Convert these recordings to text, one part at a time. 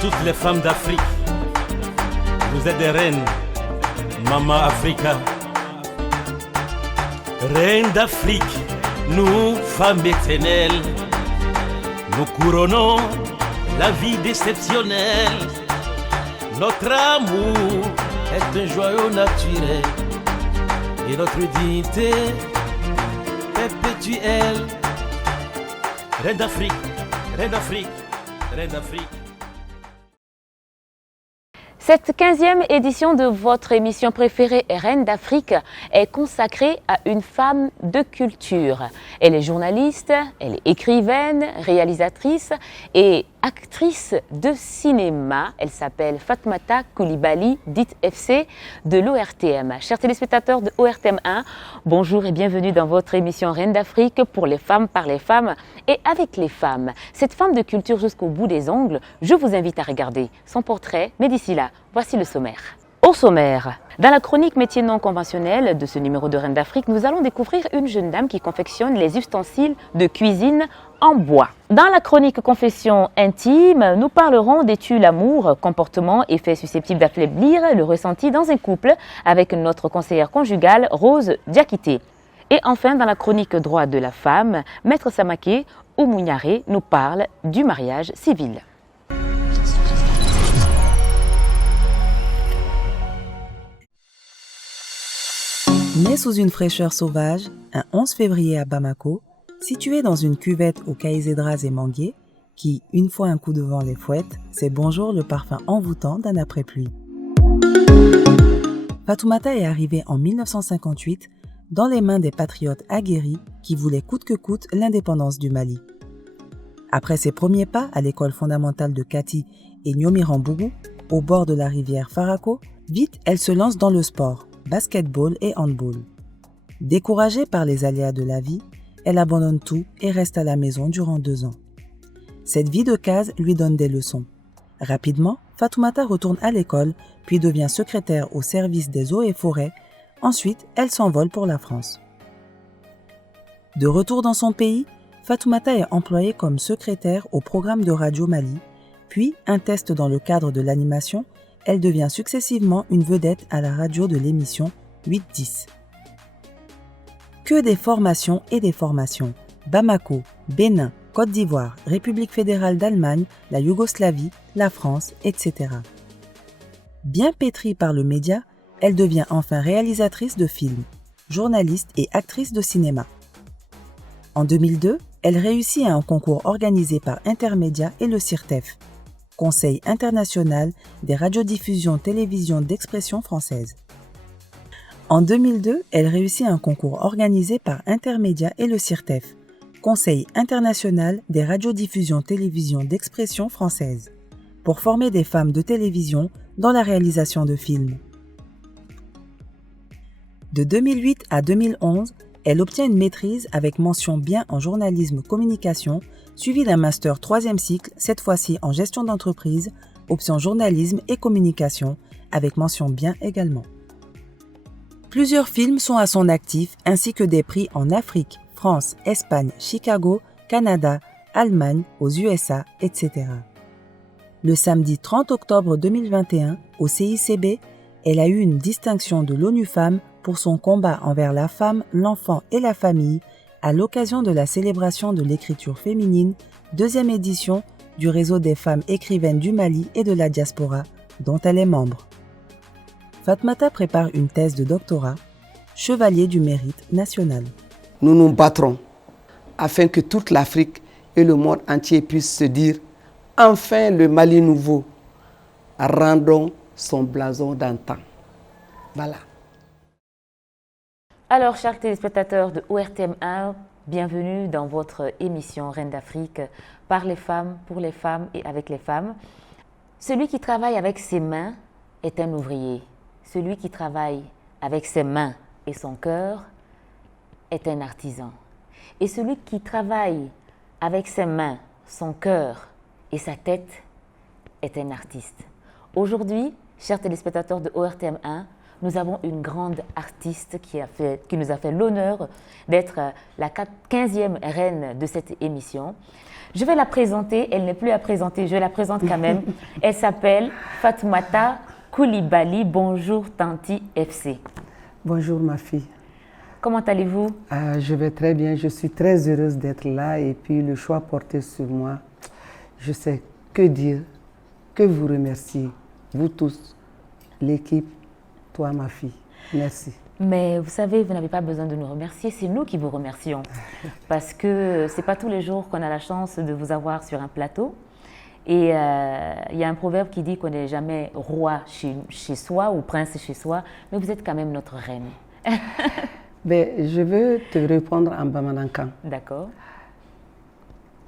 toutes les femmes d'Afrique. Vous êtes des reines, Maman Africa. Reines d'Afrique, nous, femmes éternelles, nous couronnons la vie déceptionnelle. Notre amour est un joyau naturel et notre dignité perpétuelle. Reine d'Afrique, Reine d'Afrique, Reine d'Afrique. Cette 15e édition de votre émission préférée Reine d'Afrique est consacrée à une femme de culture. Elle est journaliste, elle est écrivaine, réalisatrice et actrice de cinéma. Elle s'appelle Fatoumata Coulibaly, dite FC de l'ORTM. Chers téléspectateurs de ORTM 1, bonjour et bienvenue dans votre émission Reine d'Afrique pour les femmes, par les femmes et avec les femmes. Cette femme de culture jusqu'au bout des ongles, je vous invite à regarder son portrait, mais d'ici là, voici le sommaire. Au sommaire, dans la chronique métier non conventionnel de ce numéro de Reine d'Afrique, nous allons découvrir une jeune dame qui confectionne les ustensiles de cuisine en bois. Dans la chronique confession intime, nous parlerons d'études l'amour, comportement et faits susceptibles d'affaiblir le ressenti dans un couple avec notre conseillère conjugale Rose Diakité. Et enfin, dans la chronique droit de la femme, Maître Samaké Oumougnaré nous parle du mariage civil. Né sous une fraîcheur sauvage, un 11 février à Bamako, situé dans une cuvette aux caïsédras et manguiers, qui, une fois un coup de vent les fouette, c'est bonjour le parfum envoûtant d'un après-pluie. Fatoumata est arrivée en 1958 dans les mains des patriotes aguerris qui voulaient coûte que coûte l'indépendance du Mali. Après ses premiers pas à l'école fondamentale de Kati et Nyomirambougou, au bord de la rivière Farako, vite elle se lance dans le sport, basketball et handball. Découragée par les aléas de la vie, elle abandonne tout et reste à la maison durant 2 ans. Cette vie de case lui donne des leçons. Rapidement, Fatoumata retourne à l'école, puis devient secrétaire au service des eaux et forêts. Ensuite, elle s'envole pour la France. De retour dans son pays, Fatoumata est employée comme secrétaire au programme de Radio Mali, puis un test dans le cadre de l'animation. Elle devient successivement une vedette à la radio de l'émission 8-10. Que des formations et des formations. Bamako, Bénin, Côte d'Ivoire, République fédérale d'Allemagne, la Yougoslavie, la France, etc. Bien pétrie par le média, elle devient enfin réalisatrice de films, journaliste et actrice de cinéma. En 2002, elle réussit à un concours organisé par Intermédia et le CIRTEF, Conseil international des radiodiffusions télévision d'expression française. En 2002, elle réussit un concours organisé par Intermédia et le CIRTEF, Conseil international des radiodiffusions télévision d'expression française, pour former des femmes de télévision dans la réalisation de films. De 2008 à 2011, elle obtient une maîtrise avec mention bien en journalisme communication, suivi d'un master 3e cycle, cette fois-ci en gestion d'entreprise, option journalisme et communication, avec mention bien également. Plusieurs films sont à son actif, ainsi que des prix en Afrique, France, Espagne, Chicago, Canada, Allemagne, aux USA, etc. Le samedi 30 octobre 2021, au CICB, elle a eu une distinction de l'ONU Femmes pour son combat envers la femme, l'enfant et la famille à l'occasion de la célébration de l'écriture féminine, 2e édition du réseau des femmes écrivaines du Mali et de la diaspora, dont elle est membre. Fatoumata prépare une thèse de doctorat, chevalier du mérite national. Nous nous battrons afin que toute l'Afrique et le monde entier puissent se dire « Enfin le Mali nouveau, rendons son blason d'antan ». Voilà. Alors, chers téléspectateurs de ORTM1, bienvenue dans votre émission Reine d'Afrique, par les femmes, pour les femmes et avec les femmes. Celui qui travaille avec ses mains est un ouvrier. Celui qui travaille avec ses mains et son cœur est un artisan. Et celui qui travaille avec ses mains, son cœur et sa tête est un artiste. Aujourd'hui, chers téléspectateurs de ORTM1, nous avons une grande artiste qui nous a fait l'honneur d'être la 15e reine de cette émission. Je vais la présenter, elle n'est plus à présenter, je la présente quand même. Elle s'appelle Fatoumata Coulibaly. Bonjour Tanti FC. Bonjour ma fille. Comment allez-vous? Je vais très bien, je suis très heureuse d'être là et puis le choix porté sur moi, je sais que dire, que vous remercier, vous tous, l'équipe, toi ma fille. Merci. Mais vous savez, vous n'avez pas besoin de nous remercier, c'est nous qui vous remercions. Parce que ce n'est pas tous les jours qu'on a la chance de vous avoir sur un plateau. Et il y a un proverbe qui dit qu'on n'est jamais roi chez soi ou prince chez soi, mais vous êtes quand même notre reine. Ben, je veux te répondre en bamanankan. D'accord.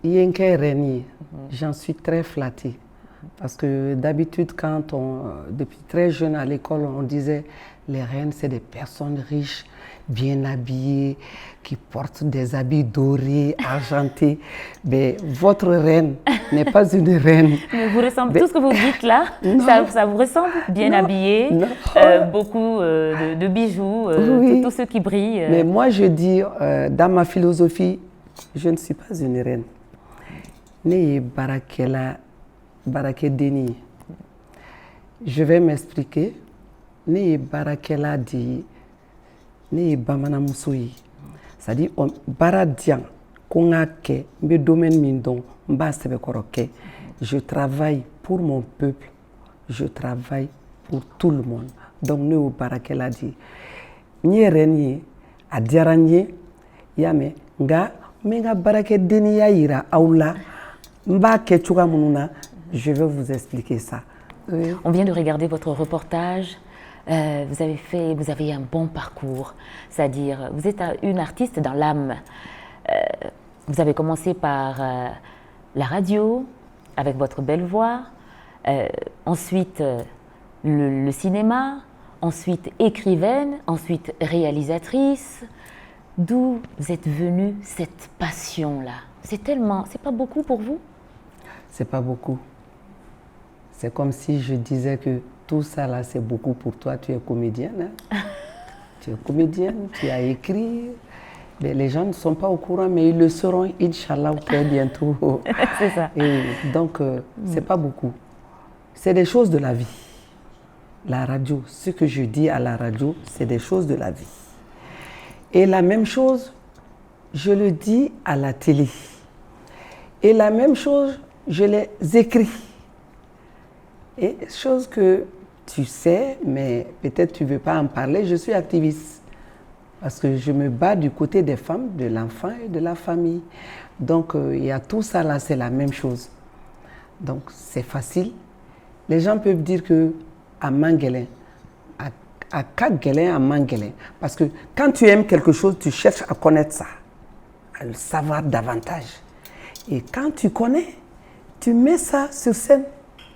Yenke Reni, j'en suis très flattée. Parce que d'habitude, depuis très jeune à l'école, on disait les reines, c'est des personnes riches, bien habillées, qui portent des habits dorés, argentés. Mais votre reine n'est pas une reine. Mais vous ressemblez, tout ce que vous dites là, ça vous ressemble, bien habillée, beaucoup de bijoux, oui. tout ce qui brille. Mais moi, je dis, dans ma philosophie, je ne suis pas une reine. Né Barakela. Barakedeni. Je vais m'expliquer. Né Barakela dit, né Bamana Moussoui. C'est-à-dire, Baradian, Kongake, mes domaines mindon, Mbasebekoroke. Je travaille pour mon peuple, je travaille pour tout le monde. Donc, nous, Barakela dit, Nye Reni, Adiaranye, Yame, Nga, Menga Barakedeni Yaira, Aula, Mbake Chugamununa. Je vais vous expliquer ça. Oui. On vient de regarder votre reportage. Vous avez un bon parcours. C'est-à-dire, vous êtes une artiste dans l'âme. Vous avez commencé par la radio, avec votre belle voix. Ensuite, le cinéma. Ensuite, écrivaine. Ensuite, réalisatrice. D'où vous êtes venue cette passion-là? C'est pas beaucoup pour vous? C'est pas beaucoup. C'est comme si je disais que tout ça là, c'est beaucoup pour toi. Tu es comédienne. Hein? Tu es comédienne, tu as écrit. Mais les gens ne sont pas au courant, mais ils le seront, Inch'Allah, très bientôt. C'est ça. Et donc, c'est pas beaucoup. C'est des choses de la vie. La radio, ce que je dis à la radio, c'est des choses de la vie. Et la même chose, je le dis à la télé. Et la même chose, je les écris. Et chose que tu sais, mais peut-être tu ne veux pas en parler, je suis activiste. Parce que je me bats du côté des femmes, de l'enfant et de la famille. Donc, il y a tout ça là, c'est la même chose. Donc, c'est facile. Les gens peuvent dire que à Manguelin, à Kaguelin, à Manguelin. Parce que quand tu aimes quelque chose, tu cherches à connaître ça, à le savoir davantage. Et quand tu connais, tu mets ça sur scène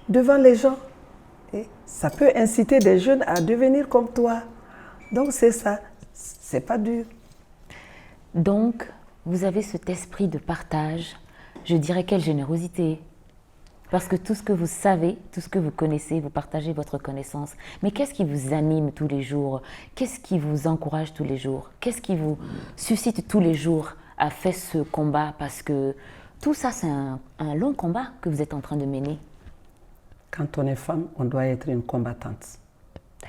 devant les gens. Et ça peut inciter des jeunes à devenir comme toi. Donc c'est ça, c'est pas dur. Donc, vous avez cet esprit de partage. Je dirais quelle générosité. Parce que tout ce que vous savez, tout ce que vous connaissez, vous partagez votre connaissance. Mais qu'est-ce qui vous anime tous les jours? Qu'est-ce qui vous encourage tous les jours? Qu'est-ce qui vous suscite tous les jours à faire ce combat? Parce que tout ça, c'est un long combat que vous êtes en train de mener. Quand on est femme, on doit être une combattante.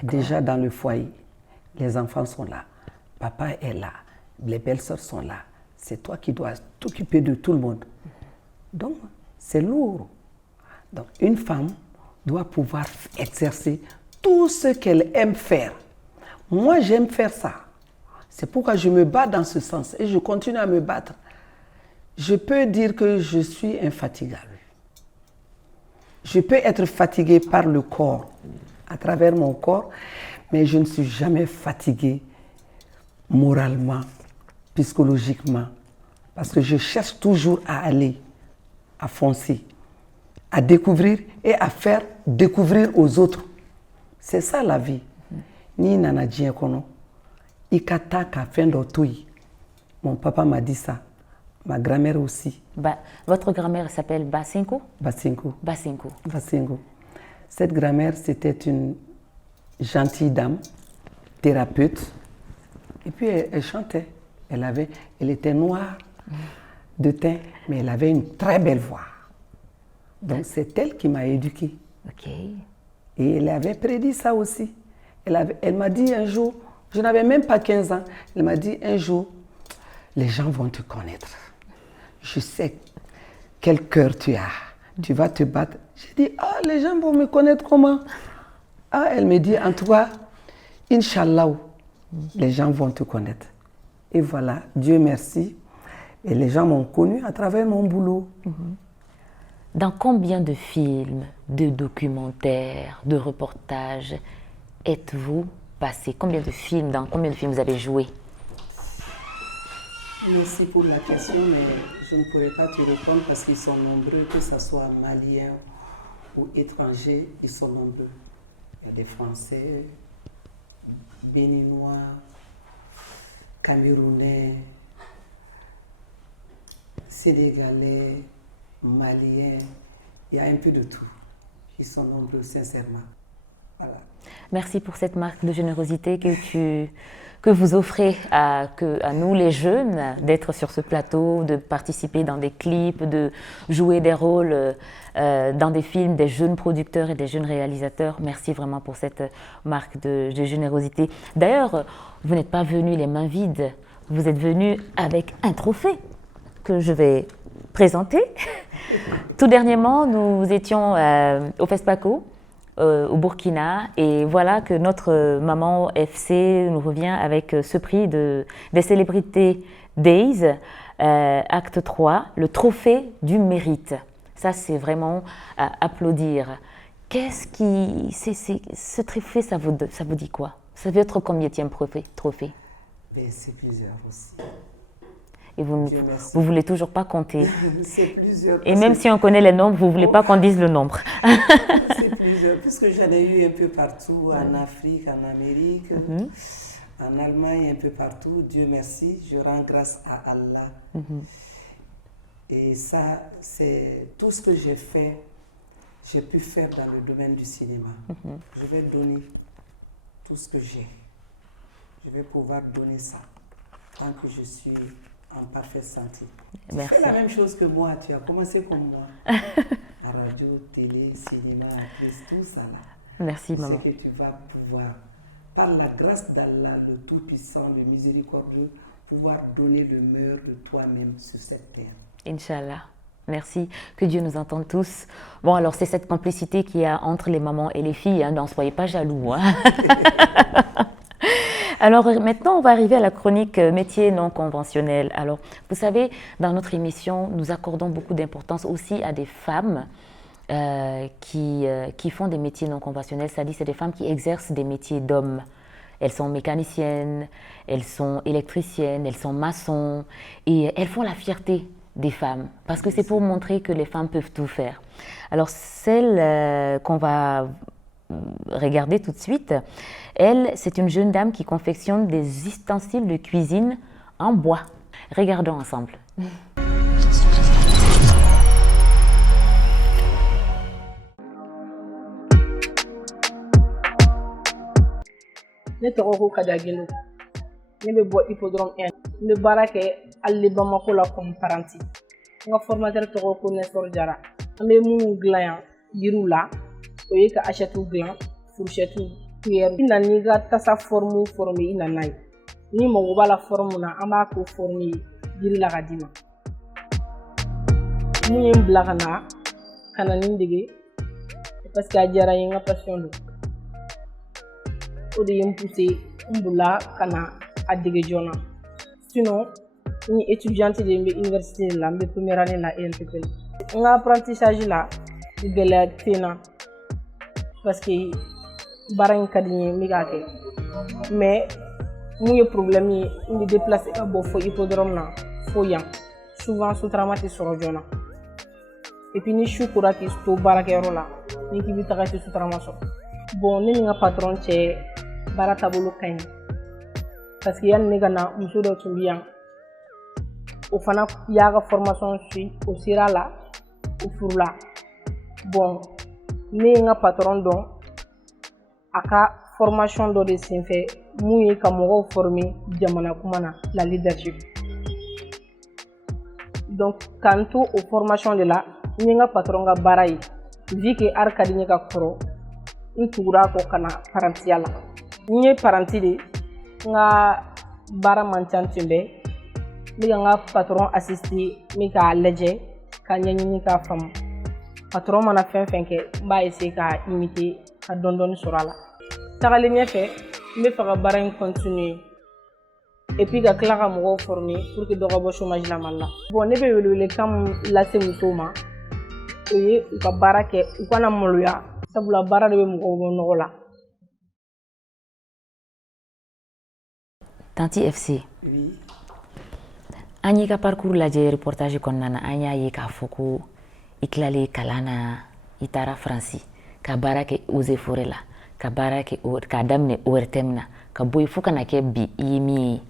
Déjà dans le foyer, les enfants sont là, papa est là, les belles-sœurs sont là. C'est toi qui dois t'occuper de tout le monde. Donc, c'est lourd. Donc, une femme doit pouvoir exercer tout ce qu'elle aime faire. Moi, j'aime faire ça. C'est pourquoi je me bats dans ce sens et je continue à me battre. Je peux dire que je suis infatigable. Je peux être fatiguée par le corps, à travers mon corps, mais je ne suis jamais fatiguée moralement, psychologiquement, parce que je cherche toujours à aller, à foncer, à découvrir et à faire découvrir aux autres. C'est ça la vie. Ni nana djien kono, ikata ka fendo tui. Mon papa m'a dit ça. Ma grand-mère aussi. Votre grand-mère s'appelle Basinko? Basinko. Basinko. Basinko. Cette grand-mère, c'était une gentille dame. thérapeute. Et puis elle chantait. Elle était noire de teint, mais elle avait une très belle voix. Donc c'est elle qui m'a éduquée. Ok. Et elle avait prédit ça aussi. Elle m'a dit un jour, je n'avais même pas 15 ans, elle m'a dit un jour, les gens vont te connaître. Je sais quel cœur tu as. Tu vas te battre. J'ai dit, ah, les gens vont me connaître comment? Ah, elle me dit, en tout cas, Inch'Allah, les gens vont te connaître. Et voilà, Dieu merci. Et les gens m'ont connu à travers mon boulot. Dans combien de films, de documentaires, de reportages êtes-vous passé? Dans combien de films vous avez joué? Merci pour la question, mais je ne pourrais pas te répondre parce qu'ils sont nombreux, que ce soit maliens ou étrangers, ils sont nombreux. Il y a des Français, Béninois, Camerounais, Sénégalais, Maliens, il y a un peu de tout. Ils sont nombreux, sincèrement. Voilà. Merci pour cette marque de générosité que vous offrez à nous les jeunes, d'être sur ce plateau, de participer dans des clips, de jouer des rôles dans des films, des jeunes producteurs et des jeunes réalisateurs. Merci vraiment pour cette marque de générosité. D'ailleurs, vous n'êtes pas venus les mains vides, vous êtes venus avec un trophée que je vais présenter. Tout dernièrement, nous étions au FESPACO, au Burkina, et voilà que notre maman FC nous revient avec ce prix des célébrités Days, acte 3, le trophée du mérite. Ça, c'est vraiment à applaudir. Ce trophée, ça vous dit quoi? Ça veut être combienième trophée? C'est plusieurs aussi. Et vous voulez toujours pas compter. C'est plusieurs. Et même si on connaît les nombres, vous voulez pas qu'on dise le nombre. C'est plusieurs, puisque j'en ai eu un peu partout, en Afrique, en Amérique, en Allemagne, un peu partout. Dieu merci, je rends grâce à Allah. Et ça, c'est tout ce que j'ai fait, j'ai pu faire dans le domaine du cinéma. Je vais donner tout ce que j'ai. Je vais pouvoir donner ça tant que je suis en parfaite santé. Merci. Tu fais la même chose que moi, tu as commencé comme moi. À radio, télé, cinéma, actrice, tout ça là. Merci maman. C'est que tu vas pouvoir, par la grâce d'Allah, le Tout-Puissant, le Miséricordieux, pouvoir donner le meilleur de toi-même sur cette terre. Inch'Allah. Merci, que Dieu nous entende tous. Bon, alors c'est cette complicité qu'il y a entre les mamans et les filles, hein, donc soyez pas jaloux. Hein. Alors maintenant, on va arriver à la chronique métiers non conventionnels. Alors, vous savez, dans notre émission, nous accordons beaucoup d'importance aussi à des femmes qui font des métiers non conventionnels, c'est-à-dire c'est des femmes qui exercent des métiers d'hommes. Elles sont mécaniciennes, elles sont électriciennes, elles sont maçons et elles font la fierté des femmes parce que c'est pour montrer que les femmes peuvent tout faire. Alors, celle qu'on va regarder tout de suite, elle, c'est une jeune dame qui confectionne des ustensiles de cuisine en bois. Regardons ensemble. Ne tɔgɔ ko Kadagelo. Ne bɛ bɔ Hippodrome 1. N bɛ baara kɛ Ali Bamako la comme apprenti. N ka formateur tɔgɔ ko Nestor Jara. An bɛ minnu dilan yan yiriw la, o ye ka assiette dilan, fourchette, cuillère. I na n'i ka tasa forme i na n'a ye. Ni mago b'a la forme na, an b'a ko forme ye yiri la ka d'i ma. Mun ye n bila ka na ni n dege parce que a diyara n ye, n ka passion don. O de ye n poussé n bolila ka na a dege joona. Sinon, n ye étudiante de n bɛ université de la, n bɛ première année la ENTP. N ka apprentissage la, gɛlɛya tɛ n na parce que baara in ka di n ye n bɛ k'a kɛ. Mais mun ye problème ye, n bɛ déplacer ka bɔ fo Hippodrome na fo yan. Souvent sotarama tɛ sɔrɔ joona. Et puis ni su kora k'i to baarakɛyɔrɔ la, ni k'i bɛ taga i tɛ sotarama sɔrɔ. Bon, ne ni n ka patron cɛ baara taabolo ka ɲi parce que yanni ne ka na muso dɔ tun bɛ yan, o fana y'a ka formation suit, o sera la, o furula. Bon, ne ye n ka patron dɔn a ka formation dɔ de senfɛ mun ye ka mɔgɔw former jamana kuma na la leadership. Donc k'an to o formation de la n ye n ka patron ka baara ye vu que art ka di n ye ka kɔrɔ n tugura kɔ ka na parantiya la. N ye paranti de n ka baara man ca tun bɛ n bɛ ka n ka patron assister n bɛ k'a lajɛ ka ɲɛɲini k'a faamu. Patron mana fɛn fɛn kɛ n b'a essayer k'a imiter ka dɔɔni sɔrɔ a la. Tagalen ɲɛfɛ n bɛ fɛ ka baara in continuer et puis ka tila ka mɔgɔw former pour que dɔ ka bɔ chômage la Mali la. Bon ne bɛ welewelekan min lase musow ma o ye u ka baara kɛ u kana maloya sabula baara de bɛ mɔgɔw bɔ nɔgɔ la. Tanti FC. Oui. An y'i ka parcours lajɛ reportage kɔnɔna na an y'a ye k'a fɔ ko i tilalen kalan na i taara Faransi ka baara kɛ Eaux et Forêts la ka baara kɛ k'a daminɛ ORTM na ka bɔ yen fo kana kɛ bi i ye min ye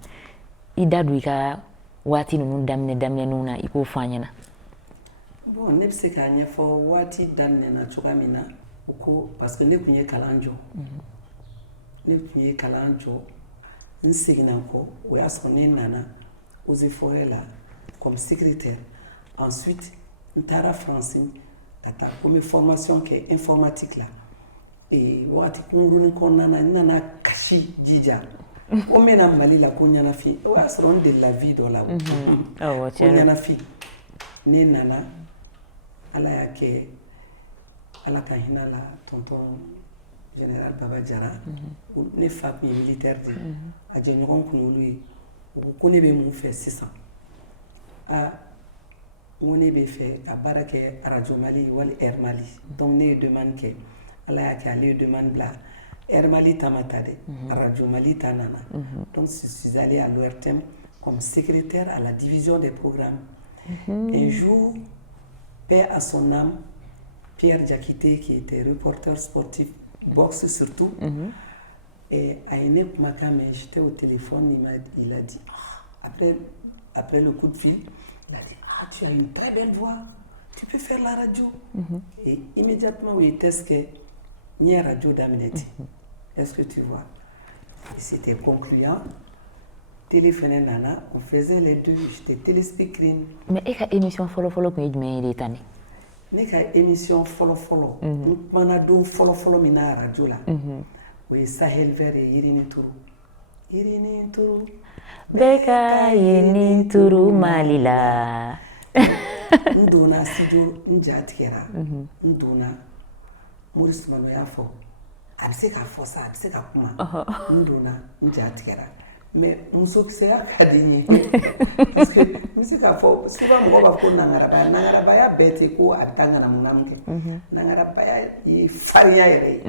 i da don i ka waati ninnu daminɛninw na i k'o fɔ an ɲɛna. Bon ne bɛ se k'a ɲɛfɔ waati daminɛna cogoya min na o ko parce que ne tun ye kalan jɔ ne tun ye kalan jɔ n seginna kɔ o y'a sɔrɔ ne nana Eaux et Forêts la comme secrétaire. Ensuite n taara Faransi ka taa ko n bɛ formation kɛ informatique la waati kunkurunin kɔnɔna na n nana kasi jija ko n bɛna Mali la ko ɲanafin o y'a sɔrɔ n delila vie dɔ la ko ɲanafin ne nana Ala y'a kɛ Ala ka hinɛ la tonton général Baba Jara ne fa tun ye militaire de a jɛɲɔgɔn kun y'olu ye u ko ne bɛ mun fɛ sisan n ko ne bɛ fɛ ka baara kɛ Radio Mali wali Air Mali donc ne ye demande kɛ Ala y'a kɛ ale ye demande bila Air Mali ta ma ta dɛ Radio Mali ta nana donc je suis allée à l'ORTM comme secrétaire à la division des programmes. Un jour, paix à son âme, Pierre Diakité qui était reporter sportif boxe surtout et à une Maka, mais j'étais au téléphone, il a dit après le coup de fil, il a dit tu as une très belle voix, tu peux faire la radio. Et immédiatement il était ce que ni radio d'Amineti. Est-ce que tu vois? C'était concluant. Téléphoné nana, on faisait les deux, j'étais téléspeakerine. Mais et ka émission follow kun ye jumɛn ye de tani? Ne ka émission follow n kumana don fɔlɔ min na radio la o ye Sahel Vert ye Yirini Turu bɛɛ ka Yirini Turu Mali la. n donna studio n ja tigɛra n donna Maurice Mano y'a fɔ a bɛ se k'a fɔ sa a bɛ se ka kuma n donna n ja tigɛra mais musokisɛya ka di n ye parce que n bɛ se k'a fɔ souvent mɔgɔ b'a fɔ ko nangarabaya bɛɛ tɛ ko a bɛ taa ŋanamuŋanamu kɛ nangarabaya ye farinya yɛrɛ ye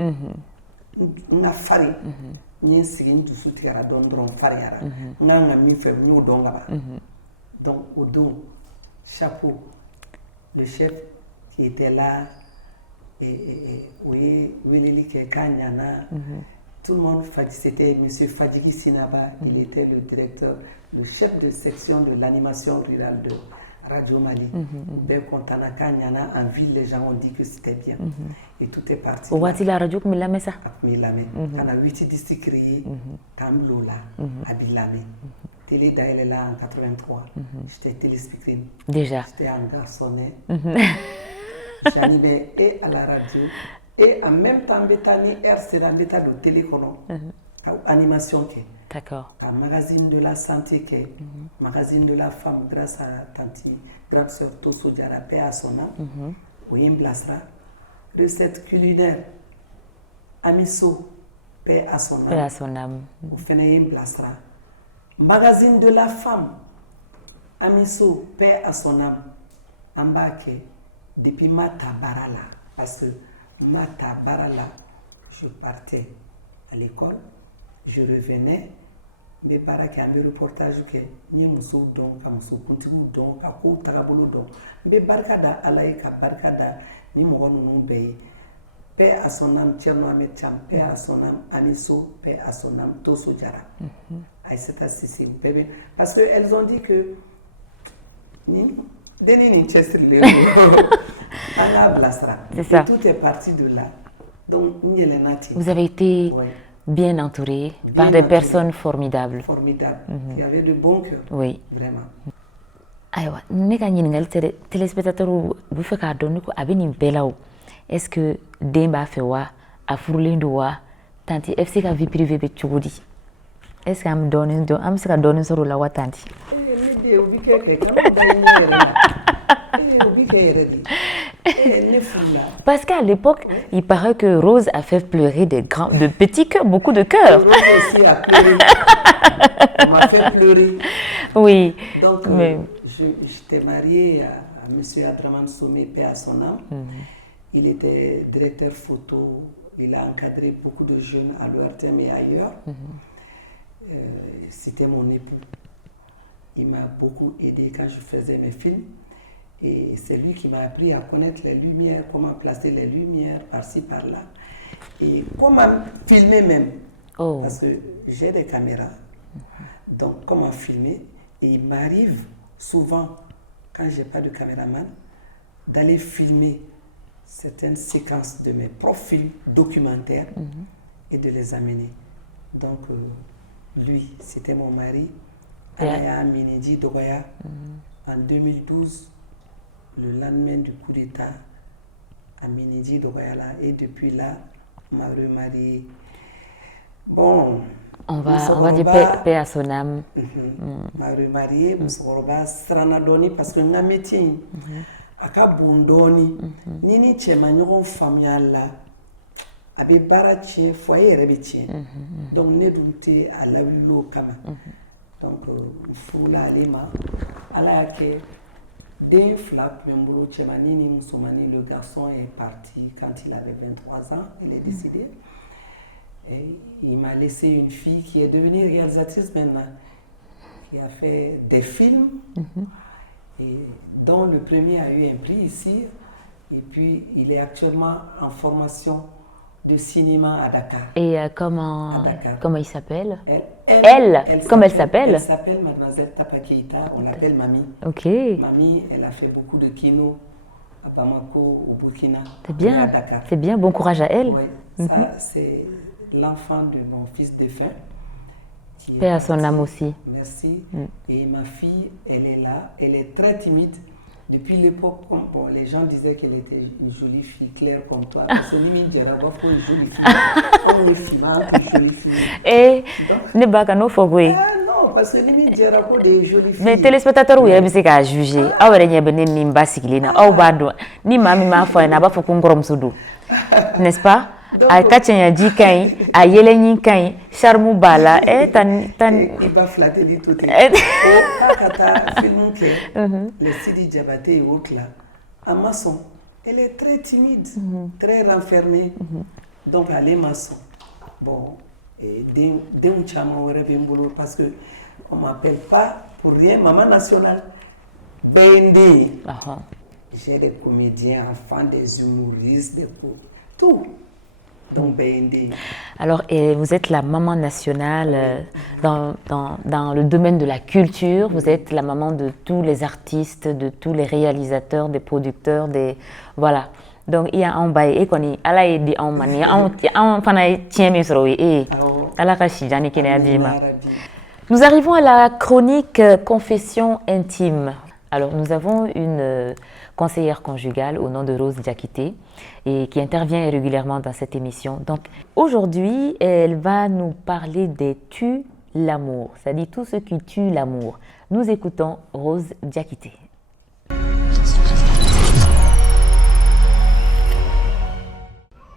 n ka farin n ye n sigi n dusu tigɛra dɔrɔn farinyara n kan ka min fɛ n y'o dɔn ka ban donc o don chapeau le chef qui était là o ye weleli kɛ k'a ɲana. Tout le monde, c'était M. Fadjigi Sinaba, il était le directeur, le chef de section de l'animation rurale de Radio Mali. Bekontana Kanyana, en ville, les gens ont dit que c'était bien. Et tout est parti. Au Wati la radio, comme il l'a mis ça? Il l'a mis. Quand on a 8 districts créés, Kamblola, Abilame. Télé d'ailleurs là en 83. J'étais téléspeaker. Déjà. J'étais un garçonnet. J'animais et à la radio. Et en même temps, RCA le télé animation. D'accord. Un magazine de la santé, magazine de la femme, grâce à Tanti, grande sœur Tosso Diara, paix à son âme. Oui, Blasra. Recette culinaire, Amiso, paix à son âme. Paix à son âme. Au Fénéim Blasra. Magazine de la femme, Amiso, paix à son âme. Ambake, depuis Mata Barala, parce que Mata Barala, je partais à l'école, je revenais, mes parents qui avaient un reportage que ni muso don ka muso kuntigiw don ka ko tagabolo don mbe barika da ala ye ka barika da ni mɔgɔ ninnu bɛɛ ye paix à son âme Thierno Ahmed Thiam, paix à son âme Aniso, paix à son âme Tosso Diara, Aïssata Cissé, parce que elles ont dit que tout est parti de là. Donc, vous avez été Bien entouré Bien par des entouré. personnes formidables. Formidable. Il y avait de bons cœurs. Oui. Vraiment. Aïwa, ne ka ɲininkali tɛ dɛ téléspectateur u bɛ fɛ k'a dɔn ni ko a bɛ nin bɛɛ la o est-ce que den b'a fɛ wa a furulen don wa tanti FC ka vie privée bɛ cogo di est-ce que an bɛ se ka dɔɔni sɔrɔ o la wa tanti Ne den o bi kɛ kɛ kana da ɲɛ yɛrɛ la. O bi kɛ yɛrɛ de. Ne furula. parce qu'à l'époque il paraît que Rose a fait pleurer de petits cœurs, beaucoup de cœurs. Rose aussi a pleuré. On m'a fait pleurer. Oui. Donc, mais... j'étais mariée à M. Adraman Soumé, paix à son âme. Il était directeur photo. Il a encadré beaucoup de jeunes à l'ORTM et ailleurs. C'était mon époux. Il m'a beaucoup aidé quand je faisais mes films. Et c'est lui qui m'a appris à connaître les lumières, comment placer les lumières par-ci, par-là. Et comment filmer même. Oh. Parce que j'ai des caméras. Donc, comment filmer. Et il m'arrive souvent, quand je n'ai pas de caméraman, d'aller filmer certaines séquences de mes propres films documentaires et de les amener. Donc, lui, c'était mon mari, Alaya Minedi Dogoya, en 2012, le lendemain du coup d'État, à Minedi Dogoya là, et depuis là, on m'a remarié. Bon, on va dire paix à son âme. m'a remarié, musokɔrɔba siranna dɔɔni parce que n ka métier in a ka bon dɔɔni ni ni cɛ ma ɲɔgɔn faamuya la a bɛ baara tiɲɛ foyer yɛrɛ bɛ tiɲɛ donc ne dun tɛ a lawuli o kama donc n furula ale ma ala y'a kɛ den fila tun bɛ n bolo cɛmannin ni musomannin. Le garçon est parti quand il avait 23 ans, il est décédé. Et il m'a laissé une fille qui est devenue réalisatrice maintenant, qui a fait des films, et dont le premier a eu un prix ici. Et puis, il est actuellement en formation de cinéma à Dakar. Et comment il s'appelle? Comme elle s'appelle? Elle s'appelle Mademoiselle Tapa Keita, on l'appelle Mamie. Ok. Mamie, elle a fait beaucoup de kino à Bamako, au Burkina, c'est bien, à Dakar. C'est bien, bon courage à elle. Oui, ça c'est l'enfant de mon fils défunt. Paix à son âme aussi. Merci. Et ma fille, elle est là, elle est très timide. Depuis l'époque, bon, les gens disaient qu'elle était une jolie fille, claire comme toi. Parce que Nimi Djera, faut une jolie fille. On est fille, une jolie fille. Et ne baka no fogwe. Non, parce que Nimi Djera, faut des jolies filles. Mais téléspectateurs, oui, ils se juger. Ah ouais, il y a ben ni mbasikilina. Ah bado. Ni mami ma foi na ba fo kungorom sudu. N'est-ce pas? A kachenya jikai, a yelenyi kai, charmou bala, Il va flatter les tout. Oh, kata film le Sidi Diabaté et autres là, en maçon, elle est très timide, très renfermée. Donc elle est maçon. Bon, et d'un chama parce que on m'appelle pas pour rien maman nationale. Bende. J'ai des comédiens, enfants, des humoristes, tout. Donc, alors, vous êtes la maman nationale dans le domaine de la culture. Vous êtes la maman de tous les artistes, de tous les réalisateurs, des producteurs, voilà. Donc, il y a un bail et qu'on est à la aide en manie. Nous arrivons à la chronique Confession intime. Alors, nous avons une conseillère conjugale au nom de Rose Diakité et qui intervient régulièrement dans cette émission. Donc, aujourd'hui, elle va nous parler des tue l'amour, c'est-à-dire tout ce qui tue l'amour. Nous écoutons Rose Diakité.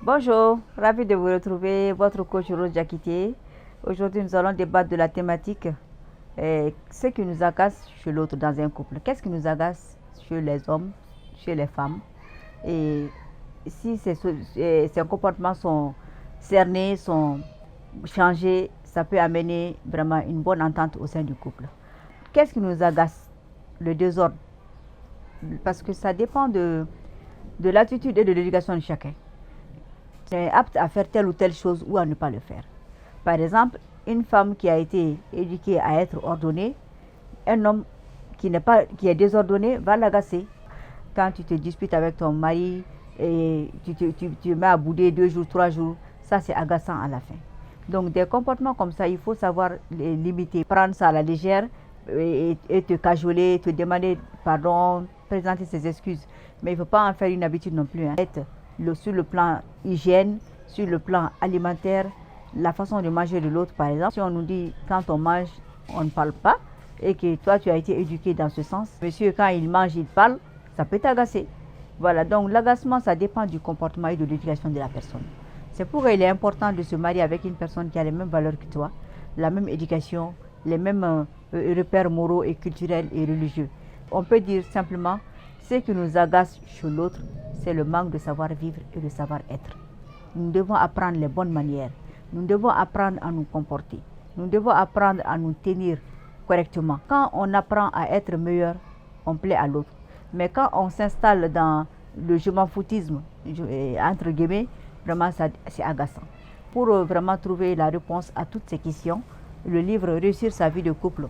Bonjour, ravi de vous retrouver, votre coach Rose Diakité. Aujourd'hui, nous allons débattre de la thématique ce qui nous agace chez l'autre dans un couple. Qu'est-ce qui nous agace chez les hommes, chez les femmes? Et si ces comportements sont cernés, sont changés, ça peut amener vraiment une bonne entente au sein du couple. Qu'est-ce qui nous agace? Le désordre. Parce que ça dépend de l'attitude et de l'éducation de chacun. C'est apte à faire telle ou telle chose ou à ne pas le faire. Par exemple, une femme qui a été éduquée à être ordonnée, un homme qui est désordonné va l'agacer. Quand tu te disputes avec ton mari et tu mets à bouder 2 jours, 3 jours, ça c'est agaçant à la fin. Donc des comportements comme ça, il faut savoir les limiter, prendre ça à la légère et te cajoler, te demander pardon, présenter ses excuses. Mais il ne faut pas en faire une habitude non plus. Sur le plan hygiène, sur le plan alimentaire, la façon de manger de l'autre par exemple. Si on nous dit quand on mange, on ne parle pas et que toi tu as été éduqué dans ce sens, monsieur quand il mange, il parle, ça peut t'agacer. Voilà, donc l'agacement ça dépend du comportement et de l'éducation de la personne. C'est pourquoi il est important de se marier avec une personne qui a les mêmes valeurs que toi, la même éducation, les mêmes repères moraux et culturels et religieux. On peut dire simplement, ce qui nous agace chez l'autre, c'est le manque de savoir-vivre et de savoir-être. Nous devons apprendre les bonnes manières, nous devons apprendre à nous comporter, nous devons apprendre à nous tenir correctement. Quand on apprend à être meilleur, on plaît à l'autre. Mais quand on s'installe dans le je m'en foutisme, entre guillemets, vraiment c'est agaçant. Pour vraiment trouver la réponse à toutes ces questions, le livre Réussir sa vie de couple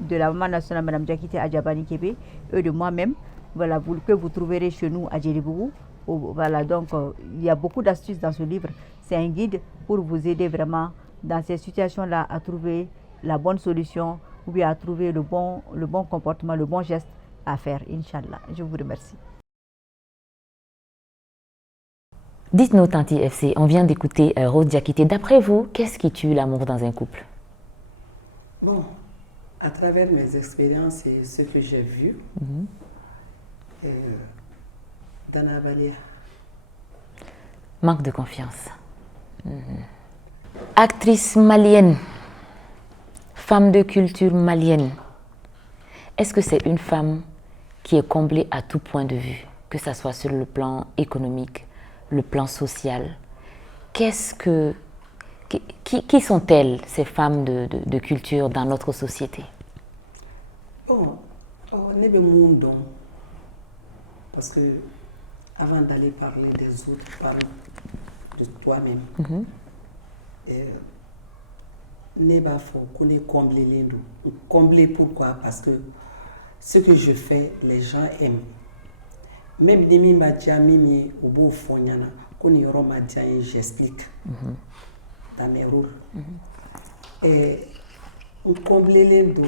de la maman nationale Mme Diakité Adjabani Kébé et de moi-même, voilà, que vous trouverez chez nous à Djeribougou. Voilà, donc il y a beaucoup d'astuces dans ce livre. C'est un guide pour vous aider vraiment dans ces situations-là à trouver la bonne solution ou bien à trouver le bon comportement, le bon geste à faire, Inch'Allah. Je vous remercie. Dites-nous, Tanti FC, on vient d'écouter Rose Diakité. D'après vous, qu'est-ce qui tue l'amour dans un couple? Bon, à travers mes expériences et ce que j'ai vu, Dana Balia. Manque de confiance. Actrice malienne, femme de culture malienne, est-ce que c'est une femme qui est comblée à tout point de vue, que ce soit sur le plan économique, le plan social? Qui sont-elles, ces femmes de culture dans notre société? Bon, on est le monde, parce que avant d'aller parler des autres, parle de toi-même. N'est-ce faut qu'on est comblé l'Indo. Comblé pourquoi? Parce que ce que je fais, les gens aiment. Même si je suis au beau fond, j'explique dans mes rôles. Et on comble l'Indo.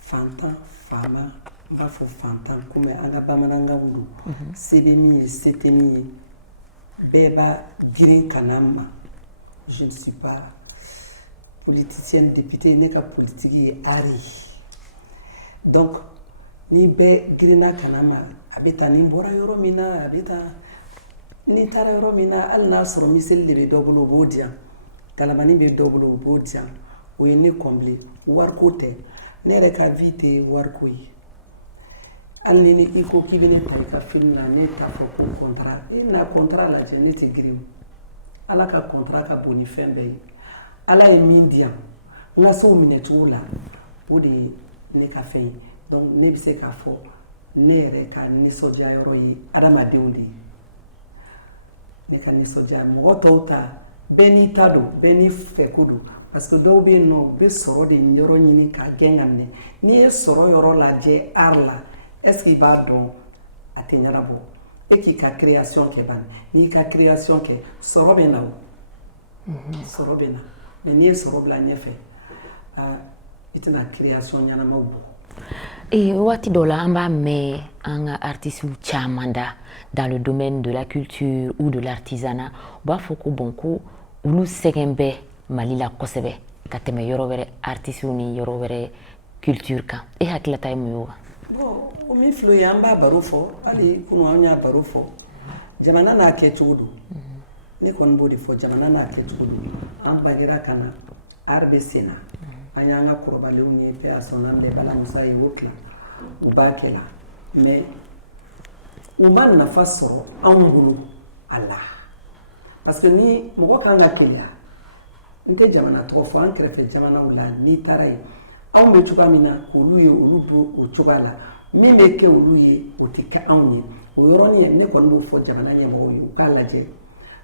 Fantan, fama, bafo fantan, comme anga bamananga undu, sebemi, setemi, beba, girin kanama. Je ne suis pas politicienne, députée, n'est qu'à politique ari. Donc, ni be girina kanama, abeta ni mbora yoromina, abeta ni tara yoromina, al nasro misel lebe doblo bodia, kalamani be doblo bodia, ou yene comblé, war côté. Nere ka vite warko yi alni ni iko kibene ta ka film na ne ta fo ko contrat ina contrat la je ne te grim ala ka contrat ka boni fembe ala e mindian nga so mine tula bodi ne ka fe donc ne bise ka fo nere ka ni soja yoro yi adama deundi ne ka ni soja mo tota beni tado beni fekudu. Parce que dɔw bɛ yen nɔ u bɛ sɔrɔ de yɔrɔ ɲini ka gɛn ka minɛ n'i ye sɔrɔ yɔrɔ lajɛ art la est-ce que i b'a dɔn a tɛ ɲɛnabɔ e k'i ka création kɛ bani n'i ka création kɛ sɔrɔ bɛ na o sɔrɔ bɛ na mais n'i ye sɔrɔ bila ɲɛfɛ i tɛna création ɲɛnamaw bɔ. Et waati dɔ la an b'a mɛn an ka artistes caman da dans le domaine de la culture ou de l'artisanat u b'a fɔ ko bon ko olu sɛgɛn bɛ Mali la kosɛbɛ ka tɛmɛ yɔrɔ wɛrɛ artistes ni yɔrɔ wɛrɛ culture kan e hakilata ye mun ye o kan? Bon o min filɛ o ye an b'a baro fɔ hali kunu an y'a baro fɔ jamana n'a kɛcogo don ne kɔni b'o de fɔ jamana n'a kɛcogo don an bangera ka na art bɛ sen na an y'an ka kɔrɔbalenw ye paix à son âme les Bala Musa ye o tila u b'a kɛ la mais u ma nafa sɔrɔ anw bolo a la parce que ni mɔgɔ kan ka keleya n tɛ jamana tɔgɔ fɔ an kɛrɛfɛ jamanaw la n'i taara yen anw bɛ cogoya min na k'olu ye olu b'o o cogoya la min bɛ kɛ olu ye o tɛ kɛ anw ye o yɔrɔnin ye ne kɔni b'o fɔ jamana ɲɛmɔgɔw ye u k'a lajɛ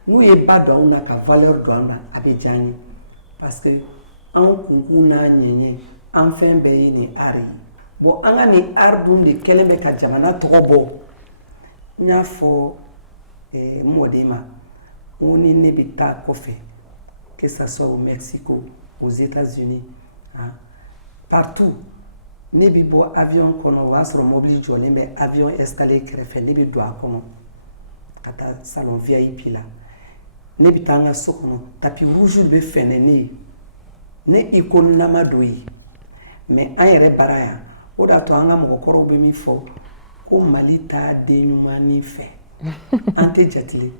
n'u ye ba don anw na ka valeur don an na a bɛ diya an ye parce que anw kunkun n'a ɲɛɲɛ an fɛn bɛɛ ye nin art ye bon an ka nin art dun de kɛlen bɛ ka jamana tɔgɔ bɔ n y'a fɔ n mɔden ma n ko ni ne bɛ taa kɔfɛ que ce soit au Mexique, aux États-Unis, hein, partout. Ne bi bɔ avion kɔnɔ o b'a sɔrɔ mobili jɔlen bɛ avion escalier kɛrɛfɛ ne bɛ don a kɔnɔ ka taa salon VIP la ne bɛ taa n ka so kɔnɔ tapis rouge bɛ fɛnɛ ne ye ne i ko nama don ye mais an yɛrɛ bara yan o de y'a to an ka mɔgɔkɔrɔw bɛ min fɔ ko Mali t'a den ɲumanin fɛ an tɛ jatile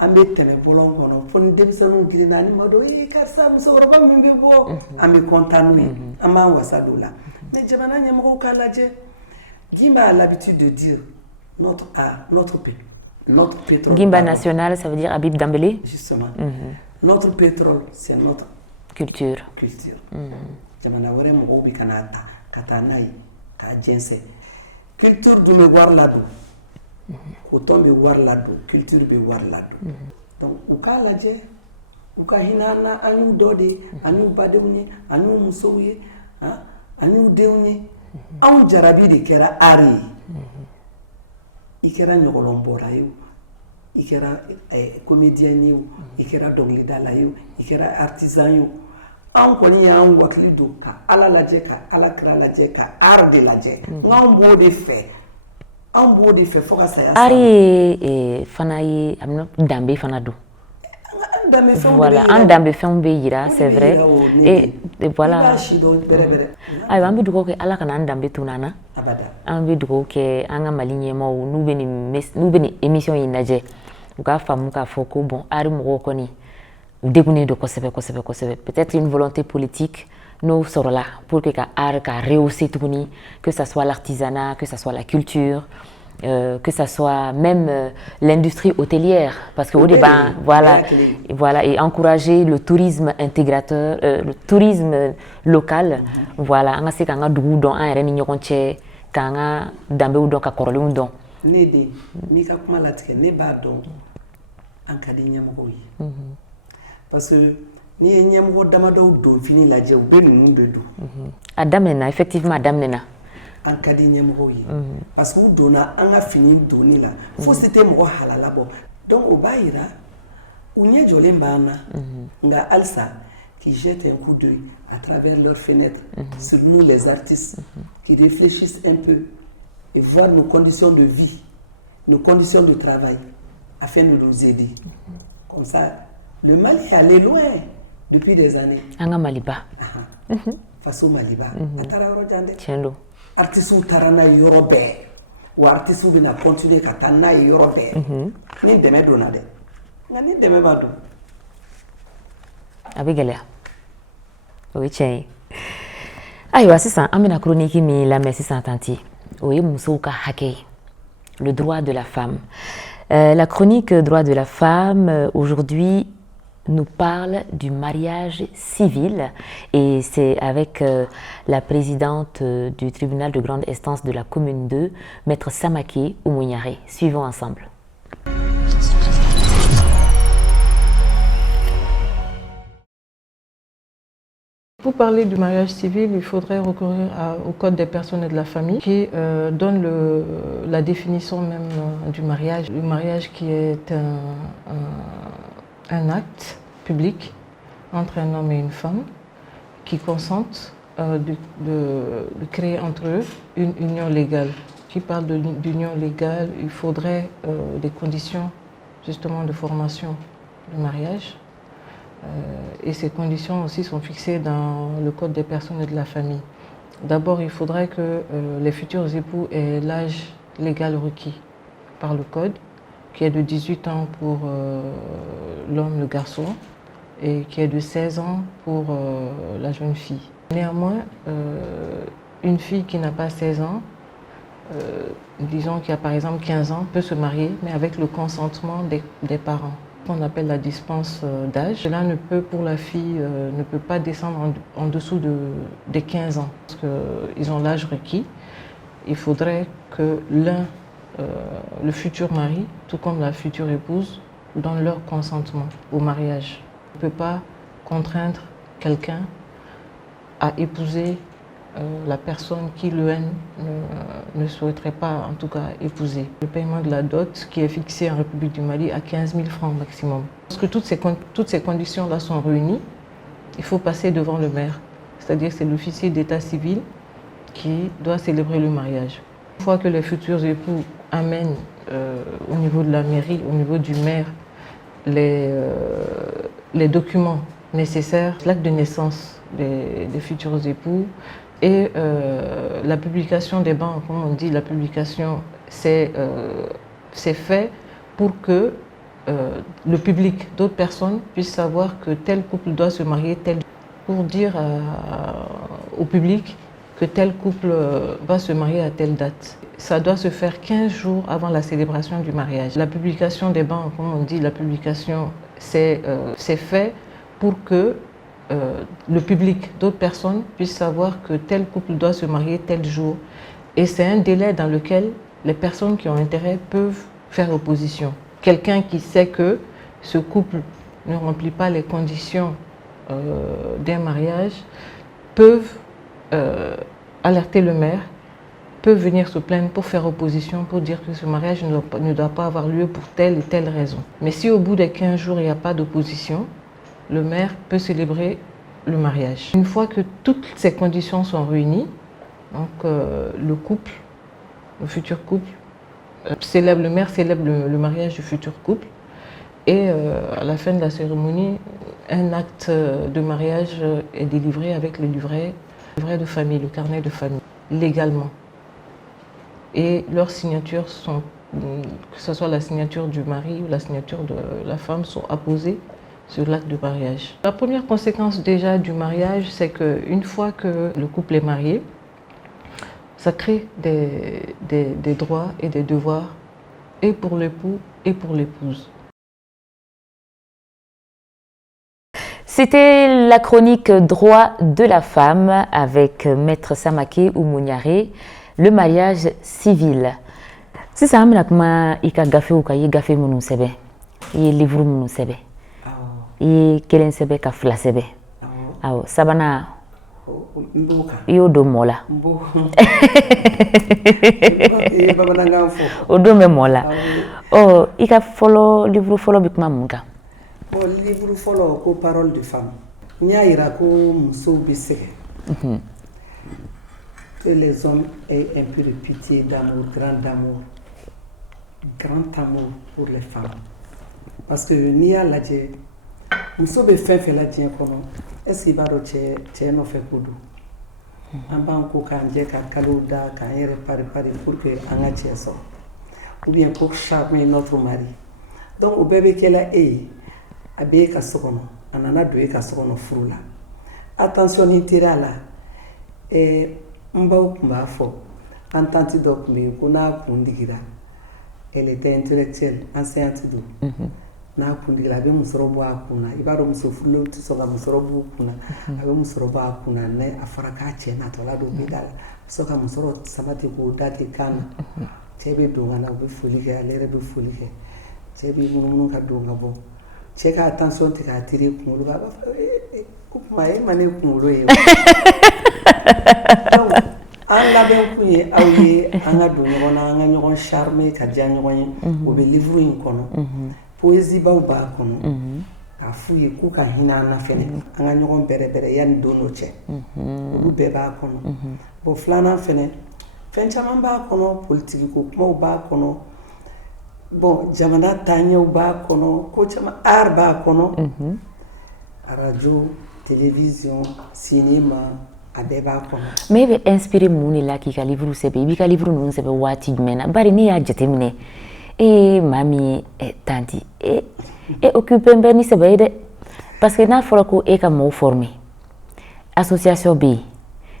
an bɛ tɛmɛ bɔlɔn kɔnɔ fo ni denmisɛnninw girinna ni ma don karisa musokɔrɔba min bɛ bɔ an bɛ content n'u ye an b'an wasa don la mais jamana ɲɛmɔgɔw k'a lajɛ Guimba a l'habitude de dire notre art, notre pétrole. Guimba national, ça veut dire Habib Dambélé. Justement. Notre pétrole, c'est notre culture. Jamana wɛrɛ mɔgɔw bɛ ka n'a ta ka taa n'a ye k'a jɛnsɛn culture dun bɛ wari ladon coton bɛ wari ladon culture bɛ wari ladon donc u k'a lajɛ u ka hinɛ an na an y'u dɔ de ye an y'u badenw ye an y'u musow ye an y'u denw ye anw jarabi de kɛra ari ye i kɛra ɲɔgɔlɔnbɔra ye o i kɛra comédien ye o i kɛra dɔnkilidala ye o i kɛra artisan ye o anw kɔni y'an wakili don ka ala lajɛ ka ala kira lajɛ ka art de lajɛ n'anw b'o de fɛ anw b'o de fɛ fo ka saya ari fana ye danbe fana don. Voilà, an danbe fɛnw bɛ yira, c'est vrai. Et voilà. Ayiwa, an bɛ dugawu kɛ ala kana an danbe tunu an na. An bɛ dugawu kɛ an ka Mali ɲɛmaaw n'u bɛ nin émission in lajɛ u k'a faamu k'a fɔ ko bon ari mɔgɔw kɔni u degunnen don kosɛbɛ kosɛbɛ kosɛbɛ. Peut-être une volonté politique n'o sɔrɔla pour que ka art ka rehausser tuguni, que ça soit l'artisanat, que ça soit la culture. Que ça soit même l'industrie hôtelière, parce que au début, voilà, et encourager le tourisme intégrateur, le tourisme local, voilà, on a ces kanga dugu don, un reni nyokonche, kanga dambe udon ka korole udon. Ne de, mika kuma latike ne ba don, an kadi nyamgo yi, parce que ni ye nyamgo damado don fini la je ube nunu bedu. Adam nena, effectivement Adam nena. An ka di ɲɛmɔgɔw ye parce que u donna an ka fini donni la fo se tɛ mɔgɔ halala bɔ donc o b'a yira u ɲɛ jɔlen b'an na nka halisa qui jettent un coup d'œil à travers leurs fenêtres sur nous les artistes qui réfléchissent un peu et voir nos conditions de vie, nos conditions de travail afin de nous aider. Comme ça, le Mali est allé loin depuis des années. Anga Maliba. Faso Maliba. Atara yɔrɔ jan dɛ. Tiɲɛ don. Artistes taara n'a ye yɔrɔ bɛɛ wa artistes bɛna continuer ka taa n'a ye yɔrɔ bɛɛ ni dɛmɛ donna dɛ nka ni dɛmɛ b'a don a bɛ gɛlɛya o ye tiɲɛ ye ayiwa sisan an bɛna chronique min lamɛn sisan tanti o ye musow ka hakɛ ye le droit de la femme. La chronique droit de la femme aujourd'hui nous parle du mariage civil et c'est avec la présidente du tribunal de grande instance de la commune 2, Maître Samake Oumounyare. Suivons ensemble. Pour parler du mariage civil, il faudrait recourir au Code des personnes et de la famille qui donne la définition même du mariage. Le mariage qui est un acte public entre un homme et une femme qui consentent de créer entre eux une union légale. Qui parle d'union légale, il faudrait des conditions justement de formation du mariage. Et ces conditions aussi sont fixées dans le Code des personnes et de la famille. D'abord, il faudrait que les futurs époux aient l'âge légal requis par le Code, qui est de 18 ans pour l'homme, le garçon, et qui est de 16 ans pour la jeune fille. Néanmoins, une fille qui n'a pas 16 ans, disons qu'il y a par exemple 15 ans, peut se marier, mais avec le consentement des parents. On appelle la dispense d'âge. Cela ne peut, pour la fille, ne peut pas descendre en dessous des 15 ans, parce qu'ils ont l'âge requis. Il faudrait que le futur mari, tout comme la future épouse, donnent leur consentement au mariage. On ne peut pas contraindre quelqu'un à épouser la personne qui ne souhaiterait pas, en tout cas, épouser. Le paiement de la dot qui est fixé en République du Mali à 15 000 francs maximum. Lorsque toutes ces conditions-là sont réunies, il faut passer devant le maire. C'est-à-dire que c'est l'officier d'état civil qui doit célébrer le mariage. Une fois que les futurs époux amènent au niveau de la mairie, au niveau du maire, les documents nécessaires, l'acte de naissance des futurs époux et la publication des bans, comme on dit, la publication, c'est fait pour que le public, d'autres personnes puissent savoir que tel couple doit se marier, pour dire au public que tel couple va se marier à telle date. Ça doit se faire 15 jours avant la célébration du mariage. La publication des bans, comme on dit, la publication, c'est fait pour que le public, d'autres personnes puissent savoir que tel couple doit se marier tel jour. Et c'est un délai dans lequel les personnes qui ont intérêt peuvent faire opposition. Quelqu'un qui sait que ce couple ne remplit pas les conditions d'un mariage peuvent alerter le maire, peuvent venir se plaindre pour faire opposition, pour dire que ce mariage ne doit pas avoir lieu pour telle et telle raison. Mais si au bout des 15 jours il n'y a pas d'opposition, le maire peut célébrer le mariage. Une fois que toutes ces conditions sont réunies, donc le futur couple, le maire célèbre le mariage du futur couple et à la fin de la cérémonie, un acte de mariage est délivré avec le livret de famille, le carnet de famille, légalement. Et leurs signatures sont, que ce soit la signature du mari ou la signature de la femme, sont apposées sur l'acte de mariage. La première conséquence déjà du mariage, c'est qu'une fois que le couple est marié, ça crée des droits et des devoirs, et pour l'époux et pour l'épouse. C'était la chronique Droit de la femme avec Maître Samake Oumouniaré, le mariage civil. Si ça amène à ika gafe ou kaye gafe mounou sebe, y livre mounou sebe, y kelen sebe ka fla sebe, awo sabana yo do mola, o do me mola, oh ika follow livre follow bikma munga. Bon, livre follow ko parole de femme. Nya ira ko muso biseke. Que les hommes aient un peu de pitié, d'amour, grand amour pour les femmes. Parce que ni a ladje, muso be fen fe ladje kono, est-ce qu'il va do che no fe kudu. Amba ko kanje ka kalouda ka yere pari pour que anga che so. Ou bien pour charmer notre mari. Donc au bébé qu'elle a abe ka sokono, anana do ka sokono furula. Attention ni tirala. Mbaou kumba fo, entente donc mais kuna kundigira. Elle était intellectuelle, enseignante do. Na kundigira be musorobo akuna, ibaro musofulu tisoga musorobo kuna, abe musorobo akuna ne afaraka chena tola do bidala. Soka musoro samati ko dati kana. Tebe donga na be folike, alere be folike. Tebe mununu ka donga bo. Cheka attention te ka tirer kumulu ba. Kuma mane kumulu e. Donc, an labɛn kun ye aw ye an ka don ɲɔgɔn na an ka ɲɔgɔn charmer ka diya ɲɔgɔn ye o bɛ livre in kɔnɔ poésie baw b'a kɔnɔ k'a f'u ye k'u ka hinɛ an na fɛnɛ an ka ɲɔgɔn bɛrɛbɛrɛ yanni don dɔ cɛ olu bɛɛ b'a kɔnɔ bon filanan fɛnɛ fɛn caman b'a kɔnɔ politiki ko kumaw b'a kɔnɔ bon jamana taaɲɛw b'a kɔnɔ ko caman art b'a kɔnɔ radio télévision cinéma. Mais il est inspiré mon là qui a livre sebe, il a livre non sebe wati mena. Bari ni a jetemine. Et mami et tanti et occupe un ben ni sebe de parce que na fora ko e ka mo formé. Association B,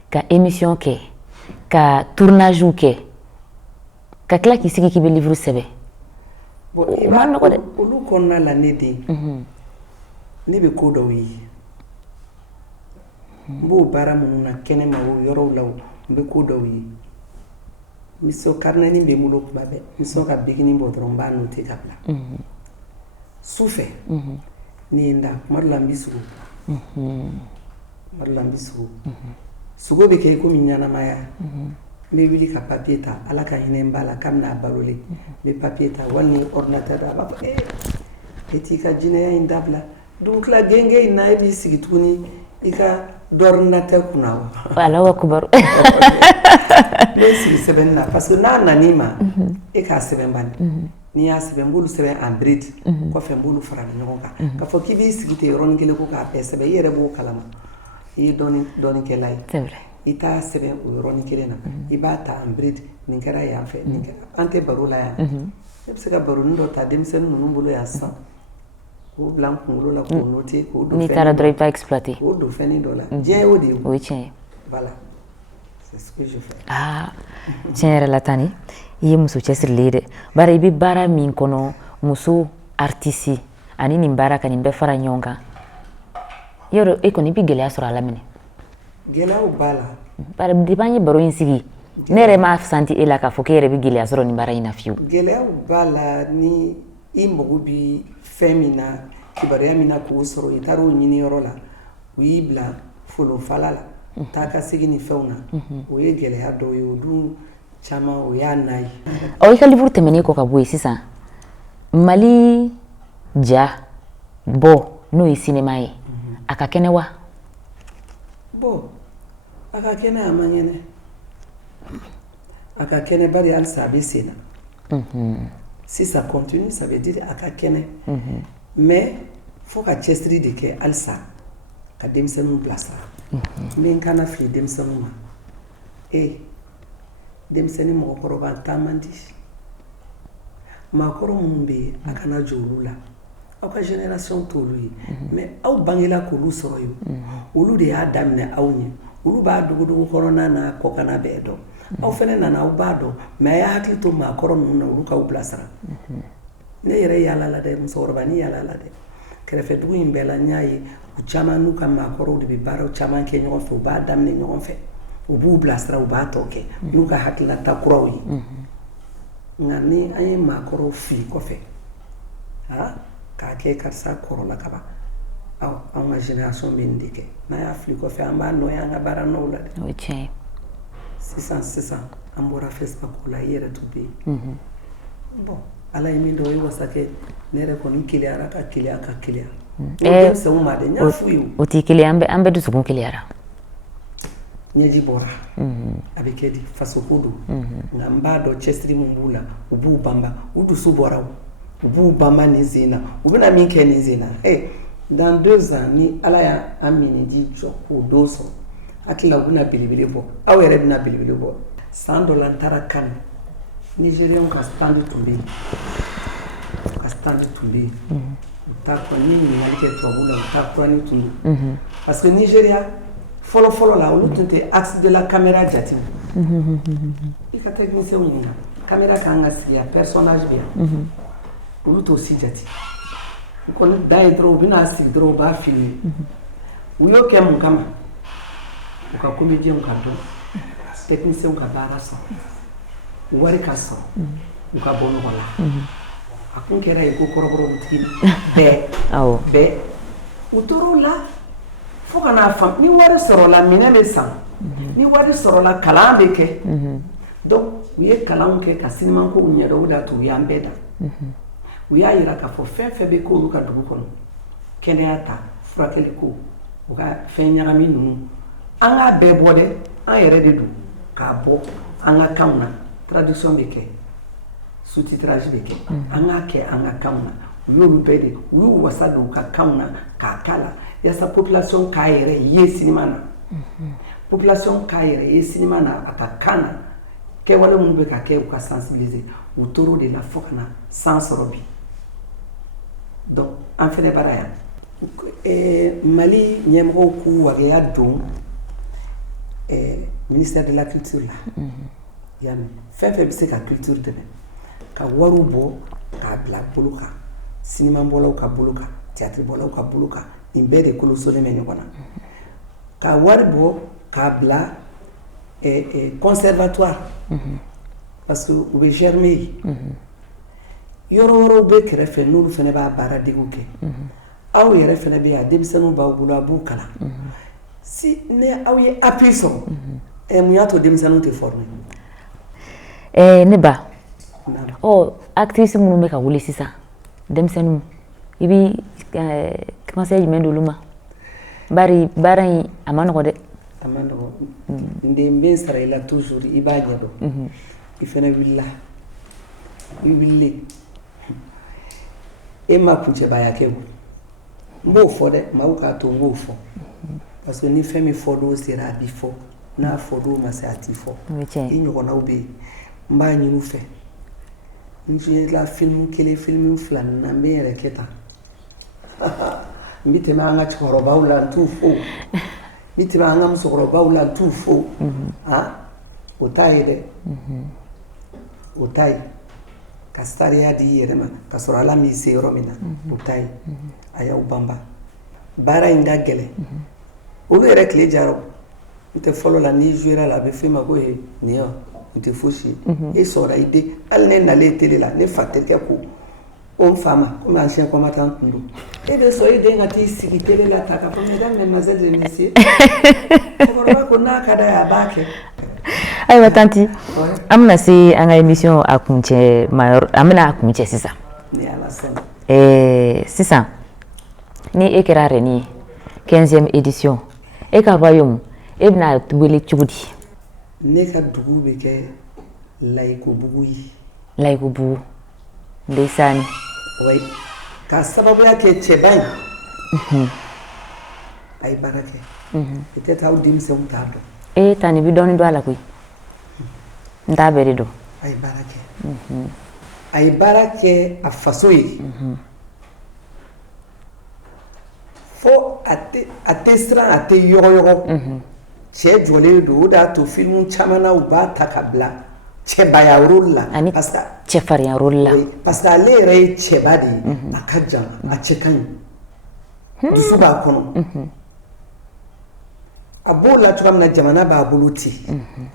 ka émission ke, ka tournage ke. Ka kla ki sigi ki be livre sebe. Bon, il va olu konna l'année de. Ni be ko do yi. Mbo bara mununa kene ma wo yoro law mbe ko daw yi miso karna ni be mulo kuma be miso ka bigini bo dron ba no te kabla souffre ni nda marla mbisu marla mbisu sogo bɛ kɛ komi ɲanamaya n bɛ wuli ka papier ta ala ka hinɛ n b'a la k'a bɛna barolen n bɛ papier ta wali ni ordinateur da a b'a fɔ e t'i ka jinɛya in dabila don tila genge in na e b'i sigi tuguni i ka d'ordinateur kunna wa Allahu akbar. n bɛ sigi sɛbɛnni na parce que n'a nan'i ma e k'a sɛbɛn bani n'i y'a sɛbɛn n b'olu sɛbɛn en bride kɔfɛ n b'olu fara ɲɔgɔn kan k'a fɔ k'i b'i sigi ten yɔrɔnin kelen ko k'a bɛɛ sɛbɛn i yɛrɛ b'o kalama i ye dɔɔninkɛla ye C'est vrai. i t'a sɛbɛn o yɔrɔnin kelen na i b'a ta en bride nin kɛra yan fɛ nin kɛra an tɛ baro la yan ne bɛ se ka baronin dɔ ta denmisɛnnin ninnu bolo yan sisan k'o bila n kunkolo la k'o noter k'o don N'i taara dɔrɔn i bɛ taa exploiter. k'o don fɛnnin dɔ la diɲɛ y'o de ye O ye tiɲɛ ye. voilà c'est ce que je fais. Ah, tiɲɛ yɛrɛ la Tani, i ye muso cɛsirilen ye dɛ. Bari i bɛ baara min kɔnɔ, muso artiste ani nin baara ka nin bɛɛ fara ɲɔgɔn kan. Yɔrɔ e kɔni i bɛ gɛlɛya sɔrɔ a la minɛ. Gɛlɛyaw b'a la. Bari depuis an ye baro in sigi, ne yɛrɛ m'a senti e la k'a fɔ k'e yɛrɛ bɛ gɛlɛya sɔrɔ nin baara in na fiyewu. Gɛlɛyaw b'a la ni i mago bɛ fɛn min na, kibaruya min na k'o sɔrɔ i taara o ɲini yɔrɔ la, u y'i bila folonfala la, taa ka segin ni fɛnw na, o ye gɛlɛya dɔw ye, o dun caman o y'a na ye. I ka livre tɛmɛnen kɔ ka bɔ yen sisan, Mali ja bɔ n'o ye cinéma ye, a ka kɛnɛ wa? Bon, a ka kɛnɛ a man kɛnɛ. A ka kɛnɛ bari halisa a bɛ sen na. Si ça continue, ça veut dire a ka kɛnɛ. Mais fo ka cɛsiri de kɛ halisa ka denmisɛnninw bilasira. N bɛ n kana fili denmisɛnninw ma. Denmisɛnnin mɔgɔkɔrɔba taa man di. Maakɔrɔ minnu bɛ yen a kana jɔ olu la. Aw ka génération t'olu ye. Mais aw bangela k'olu sɔrɔ yen. Olu de y'a daminɛ aw ɲɛ. Olu b'a dogodogo kɔnɔna na kɔkana bɛɛ dɔn. Aw fɛnɛ nana aw b'a dɔn mais a y'a hakili to maakɔrɔ ninnu na olu k'aw bilasira. Ne yɛrɛ yaala la dɛ musokɔrɔba ni yaala la dɛ. Kɛrɛfɛ dugu in bɛɛ la n y'a ye u caman n'u ka maakɔrɔw de bɛ baaraw caman kɛ ɲɔgɔn fɛ u b'a daminɛ ɲɔgɔn fɛ. U b'u bilasira u b'a tɔ kɛ n'u ka hakililata kuraw ye. Nka ni an ye maakɔrɔw fili kɔfɛ k'a kɛ karisa kɔrɔla ka ban anw ka génération bɛ nin de kɛ n'a y'a fili kɔfɛ an b'a nɔya an ka baara nɔw la dɛ. O ye tiɲɛ ye. Sisan an bɔra Facebook la i yɛrɛ tun bɛ yen. Bon ala ye min dɔn o ye wasa kɛ ne yɛrɛ kɔni keleyara ka keleya ka keleya. O denmisɛnw ma dɛ n y'a f'u ye o. O t'i keleya an bɛɛ dusukun keleyara. Ɲɛji bɔra a bɛ kɛ di fasoko don nka n b'a dɔn cɛsiri min b'u la u b'u banba u dusu bɔra u b'u banba nin sen na u bɛna min kɛ nin sen na dans 2 ans ni ala y'an miniji jɔ k'o don sɔrɔ hakili la u bɛna belebele bɔ aw yɛrɛ bɛna belebele bɔ san dɔ la n taara Kane Nigériens ka stand tun bɛ yen u t'a kɔn ni ɲininkali kɛ tubabu la u t'a kurani tun don parce que Nigeria fɔlɔ la olu tun tɛ axe de la caméra jate i ka technicien ɲininka caméra kan ka sigi yan personnage bɛ yan olu t'o si jate u kɔni da ye dɔrɔn u bɛna sigi dɔrɔn u b'a filmer u y'o kɛ mun kama u ka comédien ka dɔn technicien ka baara sɔrɔ wari ka sɔrɔ u ka bɔ ɲɔgɔn la a kun kɛra yen ko kɔrɔbɔrɔbutigi bɛɛ u tor'o la fo ka n'a faamu ni wari sɔrɔla minɛn bɛ san ni wari sɔrɔla kalan bɛ kɛ donc u ye kalanw kɛ ka sinimankow ɲɛdɔn o de y'a to u y'an bɛɛ da u y'a jira k'a fɔ fɛn fɛn bɛ k'olu ka dugu kɔnɔ kɛnɛya ta furakɛli ko u ka fɛn ɲagami ninnu an k'a bɛɛ bɔ dɛ an yɛrɛ de don k'a bɔ an ka kanw na traduction bɛ kɛ sous-titrage bɛ kɛ an k'a kɛ an ka kanw na u y'olu bɛɛ de u y'u wasa don u ka kanw na k'a k'a la yasa population k'a yɛrɛ ye cinéma na population k'a yɛrɛ ye cinéma na a ka kan na kɛwale minnu bɛ ka kɛ u ka sensibiliser u tor'o de la fo ka na san sɔrɔ bi donc an fɛnɛ bara yan Mali ɲɛmɔgɔw k'u waleya don ministère de la culture la i y'a mɛn fɛn fɛn bɛ se ka culture dɛmɛ ka wariw bɔ k'a bila bolo kan cinéma bɔlaw ka bolo kan théâtre bɔlaw ka bolo kan nin bɛɛ de kolosolen bɛ ɲɔgɔn na ka wari bɔ k'a bila conservatoire parce que u bɛ germer yen yɔrɔ wɛrɛw bɛ kɛrɛfɛ n'olu fana b'a baara degiw kɛ aw yɛrɛ fana bɛ yan denmisɛnninw b'aw bolo a b'u kalan si ne aw ye appui sɔrɔ mun y'a to denmisɛnninw tɛ former ne ba actrice minnu bɛ ka wuli sisan denmisɛnninw i bi conseil jumɛn d'olu ma bari baara in a ma nɔgɔ dɛ a ma nɔgɔ n den bɛ sara i la toujours i b'a ɲɛdɔn i fana wulila i wulilen e ma kuncɛbaya kɛ o n b'o fɔ dɛ maaw k'a to n b'o fɔ parce que ni fɛn min fɔ don sera a bi fɔ n'a fɔ don ma se a ti fɔ i ɲɔgɔnnaw bɛ yen n b'a ɲini u fɛ n filɛ film kelen film fila na n bɛ n yɛrɛ kɛ tan n bɛ tɛmɛ an ka cɛkɔrɔbaw la n t'u fo n bɛ tɛmɛ an ka musokɔrɔbaw la n t'u fo o t'a ye dɛ o t'a ye ka sariya di i yɛrɛ ma ka sɔrɔ ala m'i se yɔrɔ min na o t'a ye a y'aw banba baara in ka gɛlɛn olu yɛrɛ tile jara n tɛ fɔlɔ la n'i jouera la a bɛ f'e ma ko nin yan n tɛ fosi ye e sɔrɔ i den hali ne nalen télé la ne fa terikɛ ko o n fa ma komi ancien combattant tun don e bɛ sɔn i den ka t'i sigi télé la ta k'a fɔ mesdames mesdemoiselles et messieurs cɛkɔrɔba ko n'a ka d'a ye a b'a kɛ. Ayiwa tanti an bɛna se an ka émission a kuncɛ ma yɔrɔ an bɛna a kuncɛ sisan ni ala sɔnna sisan ni e kɛra reine ye 15e édition e ka royaume e bɛna wele cogo di ne ka dugu bɛ kɛ layikobugu ye layikobugu ndeysani oui ka sababuya kɛ cɛba in a ye baara kɛ peut-être aw denmisɛnw t'a dɔn tani bi dɔɔni dɔn a la koyi n t'a bɛɛ de dɔn a ye baara kɛ a ye baara kɛ a faso ye fo a tɛ siran a tɛ yɔgɔyɔgɔ cɛ jɔlen don o de y'a to film caman na u b'a ta ka bila cɛbaya rôle la ani cɛfarinya rôle la parce que ale yɛrɛ ye cɛba de ye a ka jan a cɛ ka ɲi dusu b'a kɔnɔ a b'o la cogoya min na jamana b'a bolo ten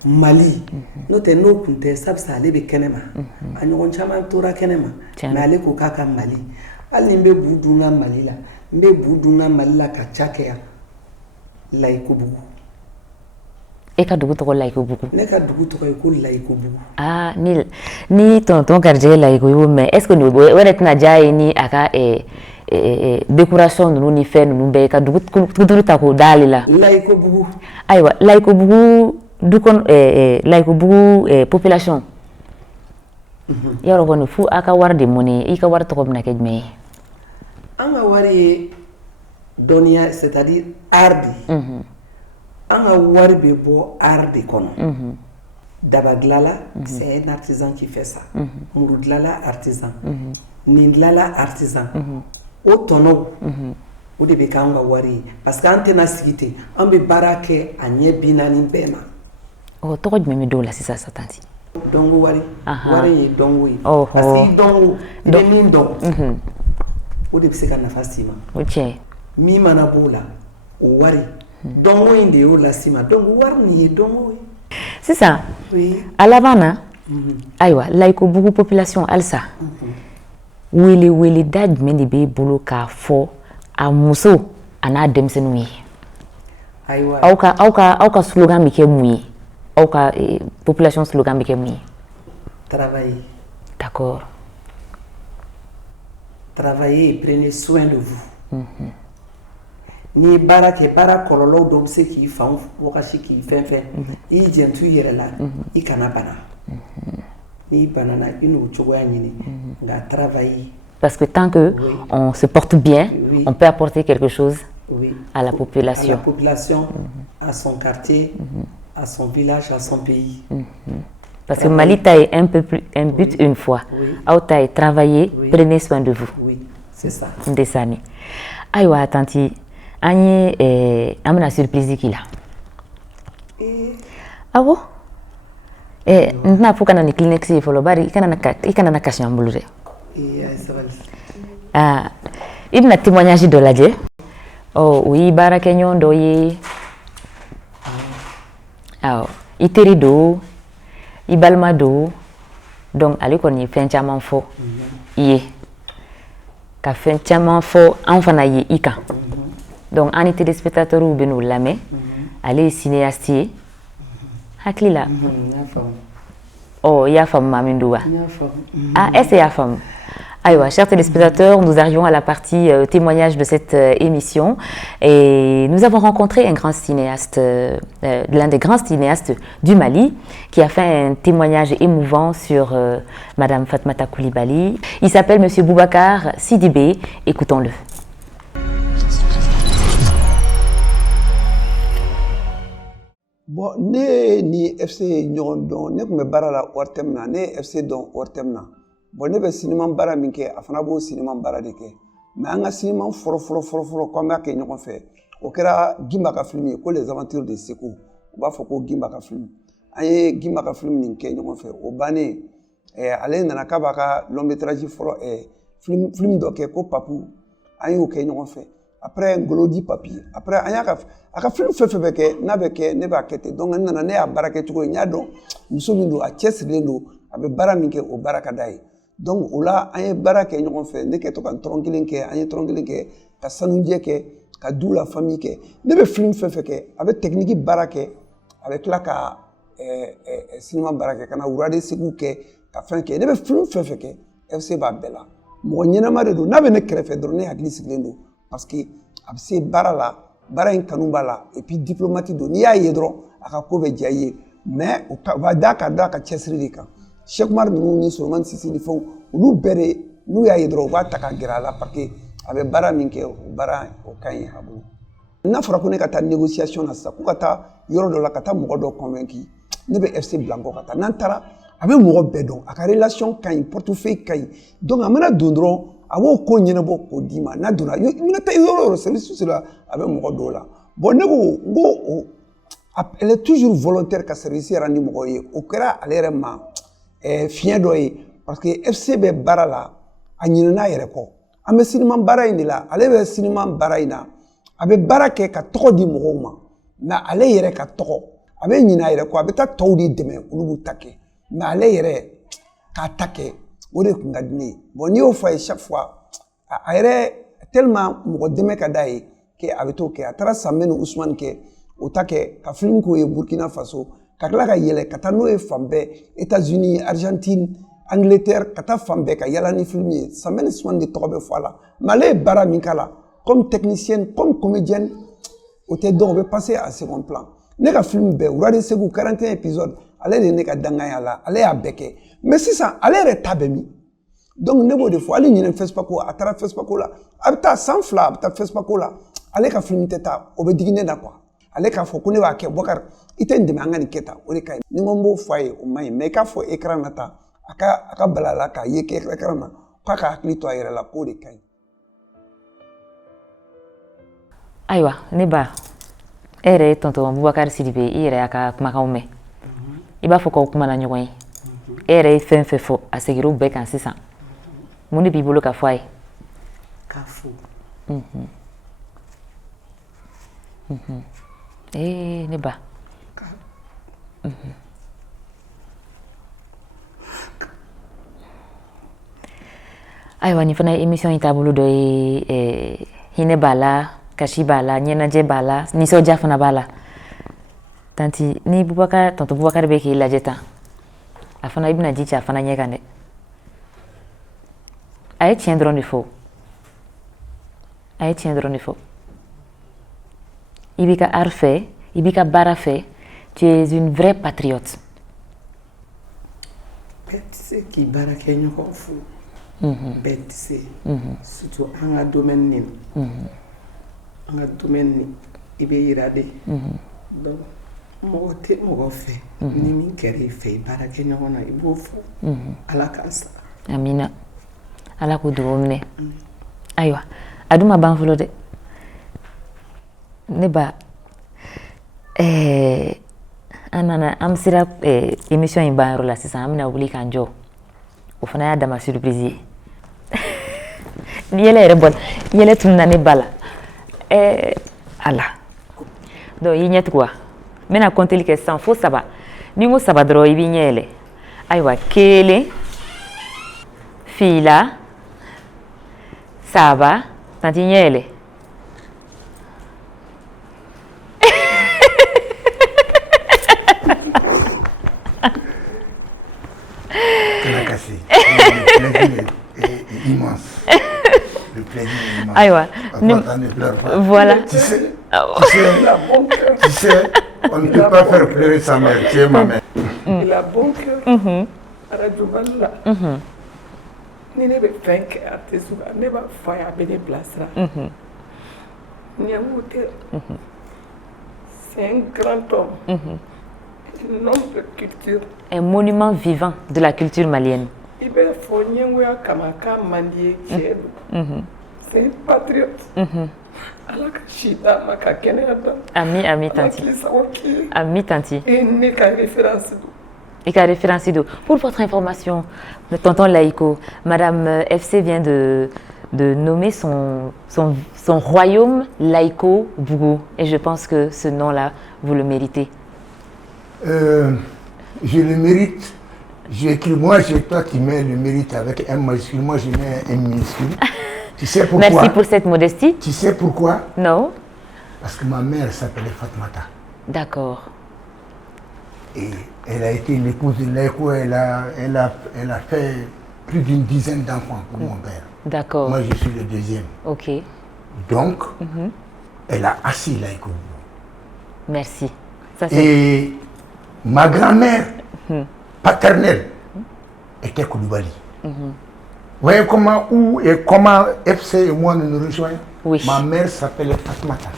Mali n'o tɛ n'o kun tɛ sabisa ale bɛ kɛnɛma a ɲɔgɔn caman tora kɛnɛma mais ale ko k'a ka Mali hali ni n bɛ bu dun n ka Mali la n bɛ bu dun n ka Mali la ka ca kɛ yan Layikobugu e ka dugu tɔgɔ Layikobugu ne ka dugu tɔgɔ ye ko Layikobugu ni tonton garijɛgɛ Layiko y'o mɛn est ce que o yɛrɛ tɛna diya ye ni a ka décoration ninnu ni fɛn ninnu bɛɛ ka dugu kuturu ta k'o d'ale la Layikobugu ayiwa Layikobugu du kɔnɔ Layikobugu population yɔrɔ kɔni fo a ka wari de mɔni i ka wari tɔgɔ bɛna kɛ jumɛn ye an ka wari ye dɔnniya c'est à dire art de an ka wari bɛ bɔ art de kɔnɔ daba gilala c'est un artisan qui fait ça muru gilala artisan nin gilala artisan o tɔnɔw o de bɛ k'an ka wari ye parce que an tɛna sigi ten an bɛ baara kɛ a ɲɛ 40 bɛɛ ma tɔgɔ jumɛn bɛ dɔw la sisan sa tanti dɔnko wari wari ye dɔnko ye parce que i dɔnko i bɛ min dɔn o de bɛ se ka nafa s'i ma o tiɲɛ min mana b'o la o wari dɔnko in de y'o las'i ma donc wari nin ye dɔnko ye sisan a laban na ayiwa Layikobugu population halisa wele da jumɛn de b'e bolo k'a fɔ a muso a n'a denmisɛnninw ye ayiwa aw ka slogan bɛ kɛ mun ye aw ka population slogan bɛ kɛ mun ye travailler d'accord travailler et prenez soin de vous ni baara kɛ baara kɔlɔlɔw dɔw bɛ se k'i fan wagasi k'i fɛn fɛn i janto i yɛrɛ la i kana bana n'i banana i n'o cogoya ɲini nka travailler parce que tant que on se porte bien on peut apporter quelque chose à la population à son quartier à son village à son pays parce que Mali ta est un but une fois aw ta est travailler prenez soin de vous c'est ça ndesani ayiwa tanti an ye an bɛna surprise k'i la awɔ n tɛna fɔ ka na ni clinique ye fɔlɔ bari i kana na kasi an bolo dɛ i bɛna témoignage dɔ lajɛ o y'i baarakɛɲɔgɔn dɔ ye awɔ i teri don i balima don donc ale kɔni ye fɛn caman fɔ i ye ka fɛn caman fɔ an fana ye i kan Donc, en téléspectateur ou ben ou lame, allez cinéaste. Hakli là. Oh, il y a femme Mamindouba. Ah, est-ce qu'il y a femme? Aïwa, chers téléspectateurs, nous arrivons à la partie témoignage de cette émission et nous avons rencontré un grand cinéaste, l'un des grands cinéastes du Mali qui a fait un témoignage émouvant sur Madame Fatmata Coulibaly. Il s'appelle Monsieur Boubacar Sidibé. Écoutons-le. Bon, ne ni FC ɲɔgɔn dɔn ne tun bɛ baara la ORTM na ne ye FC dɔn ORTM na bon ne bɛ cinéma baara min kɛ a fana b'o cinéma baara de kɛ mais an ka cinéma fɔlɔ k'an b'a kɛ ɲɔgɔn fɛ o kɛra Gimba ka film ye ko les aventures de Sékou u b'a fɔ ko Gimba ka film an ye Gimba ka film nin kɛ ɲɔgɔn fɛ o bannen ale nana k'a b'a ka long métrage fɔlɔ film dɔ kɛ ko Papu an y'o kɛ ɲɔgɔn fɛ après Ngolo di Papi après an y'a ka film fɛn fɛn bɛ kɛ n'a bɛ kɛ ne b'a kɛ ten donc n nana ne y'a baara kɛ cogo ye n y'a dɔn muso min don a cɛsirilen don a bɛ baara min kɛ o baara ka d'a ye donc o la an ye baara kɛ ɲɔgɔn fɛ ne kɛ to ka tɔrɔn kelen kɛ an ye tɔrɔn kelen kɛ ka sanujɛ kɛ ka du la famille kɛ ne bɛ film fɛn fɛn kɛ a bɛ technique baara kɛ a bɛ tila ka cinéma baara kɛ ka na wurade Sékou kɛ ka fɛn kɛ ne bɛ film fɛn fɛn kɛ FC b'a bɛɛ la mɔgɔ ɲɛnama de don n'a bɛ ne kɛrɛfɛ dɔrɔn ne hakili sigilen don parce que a bɛ se baara la baara in kanu b'a la et puis diplomate don n'i y'a ye dɔrɔn a ka ko bɛ diya i ye mais o b'a da ka cɛsiri de kan Cheikh Oumar ninnu ni Solomani Sisi ni fɛnw olu bɛɛ de n'u y'a ye dɔrɔn u b'a ta ka gɛrɛ a la parce que a bɛ baara min kɛ o baara o ka ɲi a bolo n'a fɔra ko ne ka taa négociation na sisan ko ka taa yɔrɔ dɔ la ka taa mɔgɔ dɔ convaincre ne bɛ FC bila n kɔ ka taa n'an taara a bɛ mɔgɔ bɛɛ dɔn a ka relation ka ɲi portefeuille ka ɲi donc a mana don dɔrɔn a b'o ko ɲɛnabɔ k'o d'i ma n'a donna i mana taa yɔrɔ o yɔrɔ service la a bɛ mɔgɔ dɔw la bon ne ko n ko elle est toujours volontaire ka service yɛrɛ ni mɔgɔ ye o kɛra ale yɛrɛ ma fiɲɛ dɔ ye parce que FC bɛ baara la a ɲinɛna a yɛrɛ kɔ an bɛ cinéma baara in de la ale bɛ cinéma baara in na a bɛ baara kɛ ka tɔgɔ di mɔgɔw ma mais ale yɛrɛ ka tɔgɔ a bɛ ɲinɛ a yɛrɛ kɔ a bɛ taa tɔw de dɛmɛ olu b'u ta kɛ mais ale yɛrɛ k'a ta kɛ o de tun ka di ne ye bon n'i y'o fɔ a ye chaque fois a yɛrɛ tellement mɔgɔ dɛmɛ ka d'a ye que a bɛ t'o kɛ a taara Sanbɛ ni Usumani kɛ o ta kɛ ka film k'o ye Burkina Faso ka tila ka yɛlɛ ka taa n'o ye fan bɛɛ États-Unis Argentine Angleterre ka taa fan bɛɛ ka yala ni film ye Sanbɛ ni Usumani de tɔgɔ bɛ fɔ a la mais ale ye baara min k'a la comme technicienne comme comédienne o tɛ dɔn o bɛ passer à second plan ne ka film bɛɛ Wurade Sékou 41 épisodes ale de ye ne ka danganya la ale y'a bɛɛ kɛ mais sisan ale yɛrɛ ta bɛ min donc ne b'o de fɔ hali ɲinɛ FESPACO a taara FESPACO la a bɛ taa san 2 a bɛ taa FESPACO la ale ka film tɛ taa o bɛ digi ne na quoi ale k'a fɔ ko ne b'a kɛ Boubacar i tɛ n dɛmɛ an ka nin kɛ tan o de ka ɲi ni ko n b'o fɔ a ye o man ɲi mais i k'a fɔ écran na tan a ka bala a la k'a ye kɛ écran na k'a ka hakili to a yɛrɛ la k'o de ka ɲi. Ayiwa ne ba e yɛrɛ ye tonton Boubacar Sidibé i yɛrɛ y'a ka kumakanw mɛn i b'a fɔ k'aw kumana ɲɔgɔn ye e yɛrɛ ye fɛn fɛn fɔ a segira o bɛɛ kan sisan mun de b'i bolo ka fɔ a ye. K'a fo. Ne ba. Ayiwa nin fana ye émission in taabolo dɔ ye hinɛ b'a la kasi b'a la ɲɛnajɛ b'a la nisɔndiya fana b'a la tanti ni tonton Boubacar bɛ k'i lajɛ tan a fana i bɛna ji cɛ a fana ɲɛ kan dɛ a ye tiɲɛ dɔrɔn de fɔ i b'i ka art fɛ i b'i ka baara fɛ tu es une vraie patriote. Bɛɛ tɛ se k'i baara kɛ ɲɔgɔn fo bɛɛ tɛ se surtout an ka domaine nin an ka domaine nin i bɛ yira de donc mɔgɔ tɛ mɔgɔ fɛ ni min kɛra i fɛ i baara kɛ ɲɔgɔn na i b'o fɔ ala k'a sara. Amina ala k'o dugawu minɛ ayiwa a dun ma ban fɔlɔ dɛ ne ba an sera émission in ban yɔrɔ la sisan an bɛna wuli k'an jɔ o fana y'a dama surprise ye ni yɛlɛ yɛrɛ bɔ yɛlɛ tununa ne ba la ala donc i ɲɛ tugu wa n bɛna compter kɛ sisan fo 3 ni n ko 3 dɔrɔn i b'i ɲɛ yɛlɛ ayiwa 1 2 3 tanti i ɲɛ yɛlɛ Kanakasi. Le plaisir est immense. Le plaisir est immense. Aïwa. Attends, ne pleure pas. Voilà. Tu sais, on ne peut pas faire pleurer sa mère. Tu es ma mère. Il a bon cœur. Radio Valla. Ni ne bɛ fɛn kɛ a tɛ suga ne b'a fɔ a ye a bɛ ne bilasira. Ɲɛngo tɛ. C'est un grand homme. Un homme de culture. Un monument vivant de la culture malienne. I bɛ fɔ ɲɛngoya kama k'a man di ye cɛ don. C'est un patriote. Ala ka si d'a ma ka kɛnɛya d'a ma. Ami, ami, Ala tanti. k'i sago k'i ye. Ami, tanti. Et ne ka référence don. Et qu'à référence d'eau. Pour votre information, le tonton Laïko, Madame FC vient de nommer son royaume Laïko Bougou. Et je pense que ce nom-là, vous le méritez. Je le mérite. J'écris, moi, c'est toi qui mets le mérite avec un majuscule. Moi, je mets un minuscule. Tu sais pourquoi? Merci pour cette modestie. Tu sais pourquoi? Non. Parce que ma mère s'appelait Fatmata. D'accord. Et elle a été l'épouse de Laïko. Elle a fait plus d'une dizaine d'enfants pour mon père. D'accord. Moi, je suis le deuxième. Ok. Donc, elle a assis Laïko. Merci. Ça, et ma grand-mère paternelle était Koulibaly. Vous voyez comment FC et moi nous rejoignons? Oui. Ma mère s'appelait Fatmata.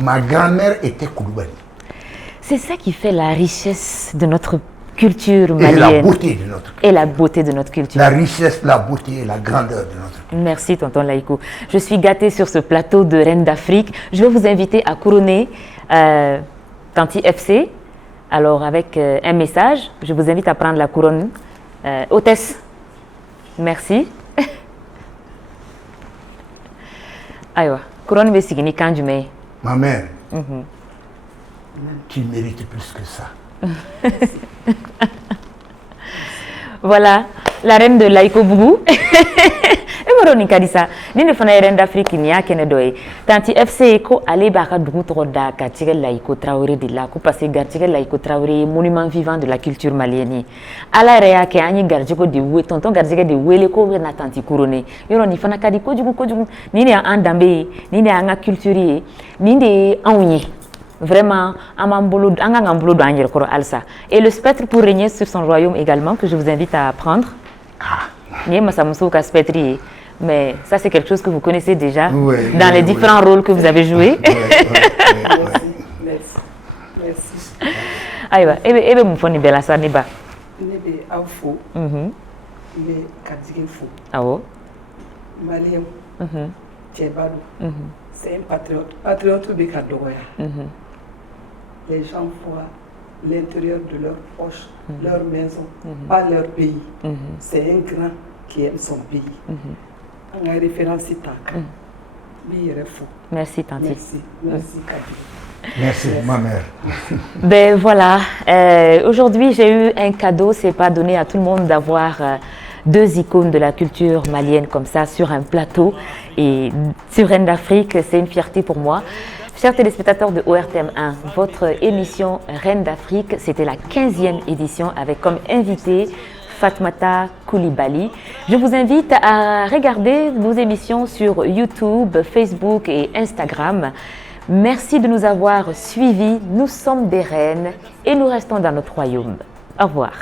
Ma grand-mère était Koulibaly. C'est ça qui fait la richesse de notre culture malienne. Et la beauté de notre culture. Et la beauté de notre culture. La richesse, la beauté et la grandeur de notre culture. Merci, tonton Laïko. Je suis gâtée sur ce plateau de Reine d'Afrique. Je vais vous inviter à couronner Tanti FC. Alors, avec un message, je vous invite à prendre la couronne. Hôtesse, merci. Aïwa, couronne Bessigini Kanjume. Ma mère, tu mérites plus que ça. Voilà, la reine de Laïko Bougou. Moroni Kadisa, ni ne fana Reine d'Afrique ni a kene doye. Tanti FC ko ale ba ka dugu tɔgɔ da Gartigɛ Laïko Traoré de la ko parce que Gartigɛ Laïko Traoré est monument vivant de la culture malienne. Ala yɛrɛ y'a kɛ an ye Gartigɛ de wele, tonton Gartigɛ de wele ko bɛ na tanti couronné. Yɔrɔ nin fana ka di kojugu kojugu. Nin de y'an danbe ye, nin de y'an ka culture ye, nin de ye anw ye. Vraiment, an kan bolo don an yɛrɛ kɔrɔ halisa. Et le spectre pour régner sur son royaume également que je vous invite à prendre. Ni ye masamusow ka spectre ye. Mais ça, c'est quelque chose que vous connaissez déjà dans les différents rôles que vous avez joués. Merci. Aïwa, ebe mufoni bela sa neba. Ne bɛ aw fo. N bɛ Gartigɛ fo. Awɔ. Maliyɛnw. Cɛba don. C'est un patriote. Patriote bɛ ka dɔgɔya. Les gens voient l'intérieur de leur poche, leur maison, pas leur pays. C'est un grand qui aime son pays. Merci, Tanti. Merci, Kadi. Merci, ma mère. Ben voilà, aujourd'hui j'ai eu un cadeau, c'est pas donné à tout le monde d'avoir deux icônes de la culture malienne comme ça sur un plateau et sur Reine d'Afrique, c'est une fierté pour moi. Chers téléspectateurs de ORTM1, votre émission Reine d'Afrique, c'était la 15e édition avec comme invité Fatmata Koulibaly. Je vous invite à regarder nos émissions sur YouTube, Facebook et Instagram. Merci de nous avoir suivis. Nous sommes des reines et nous restons dans notre royaume. Au revoir.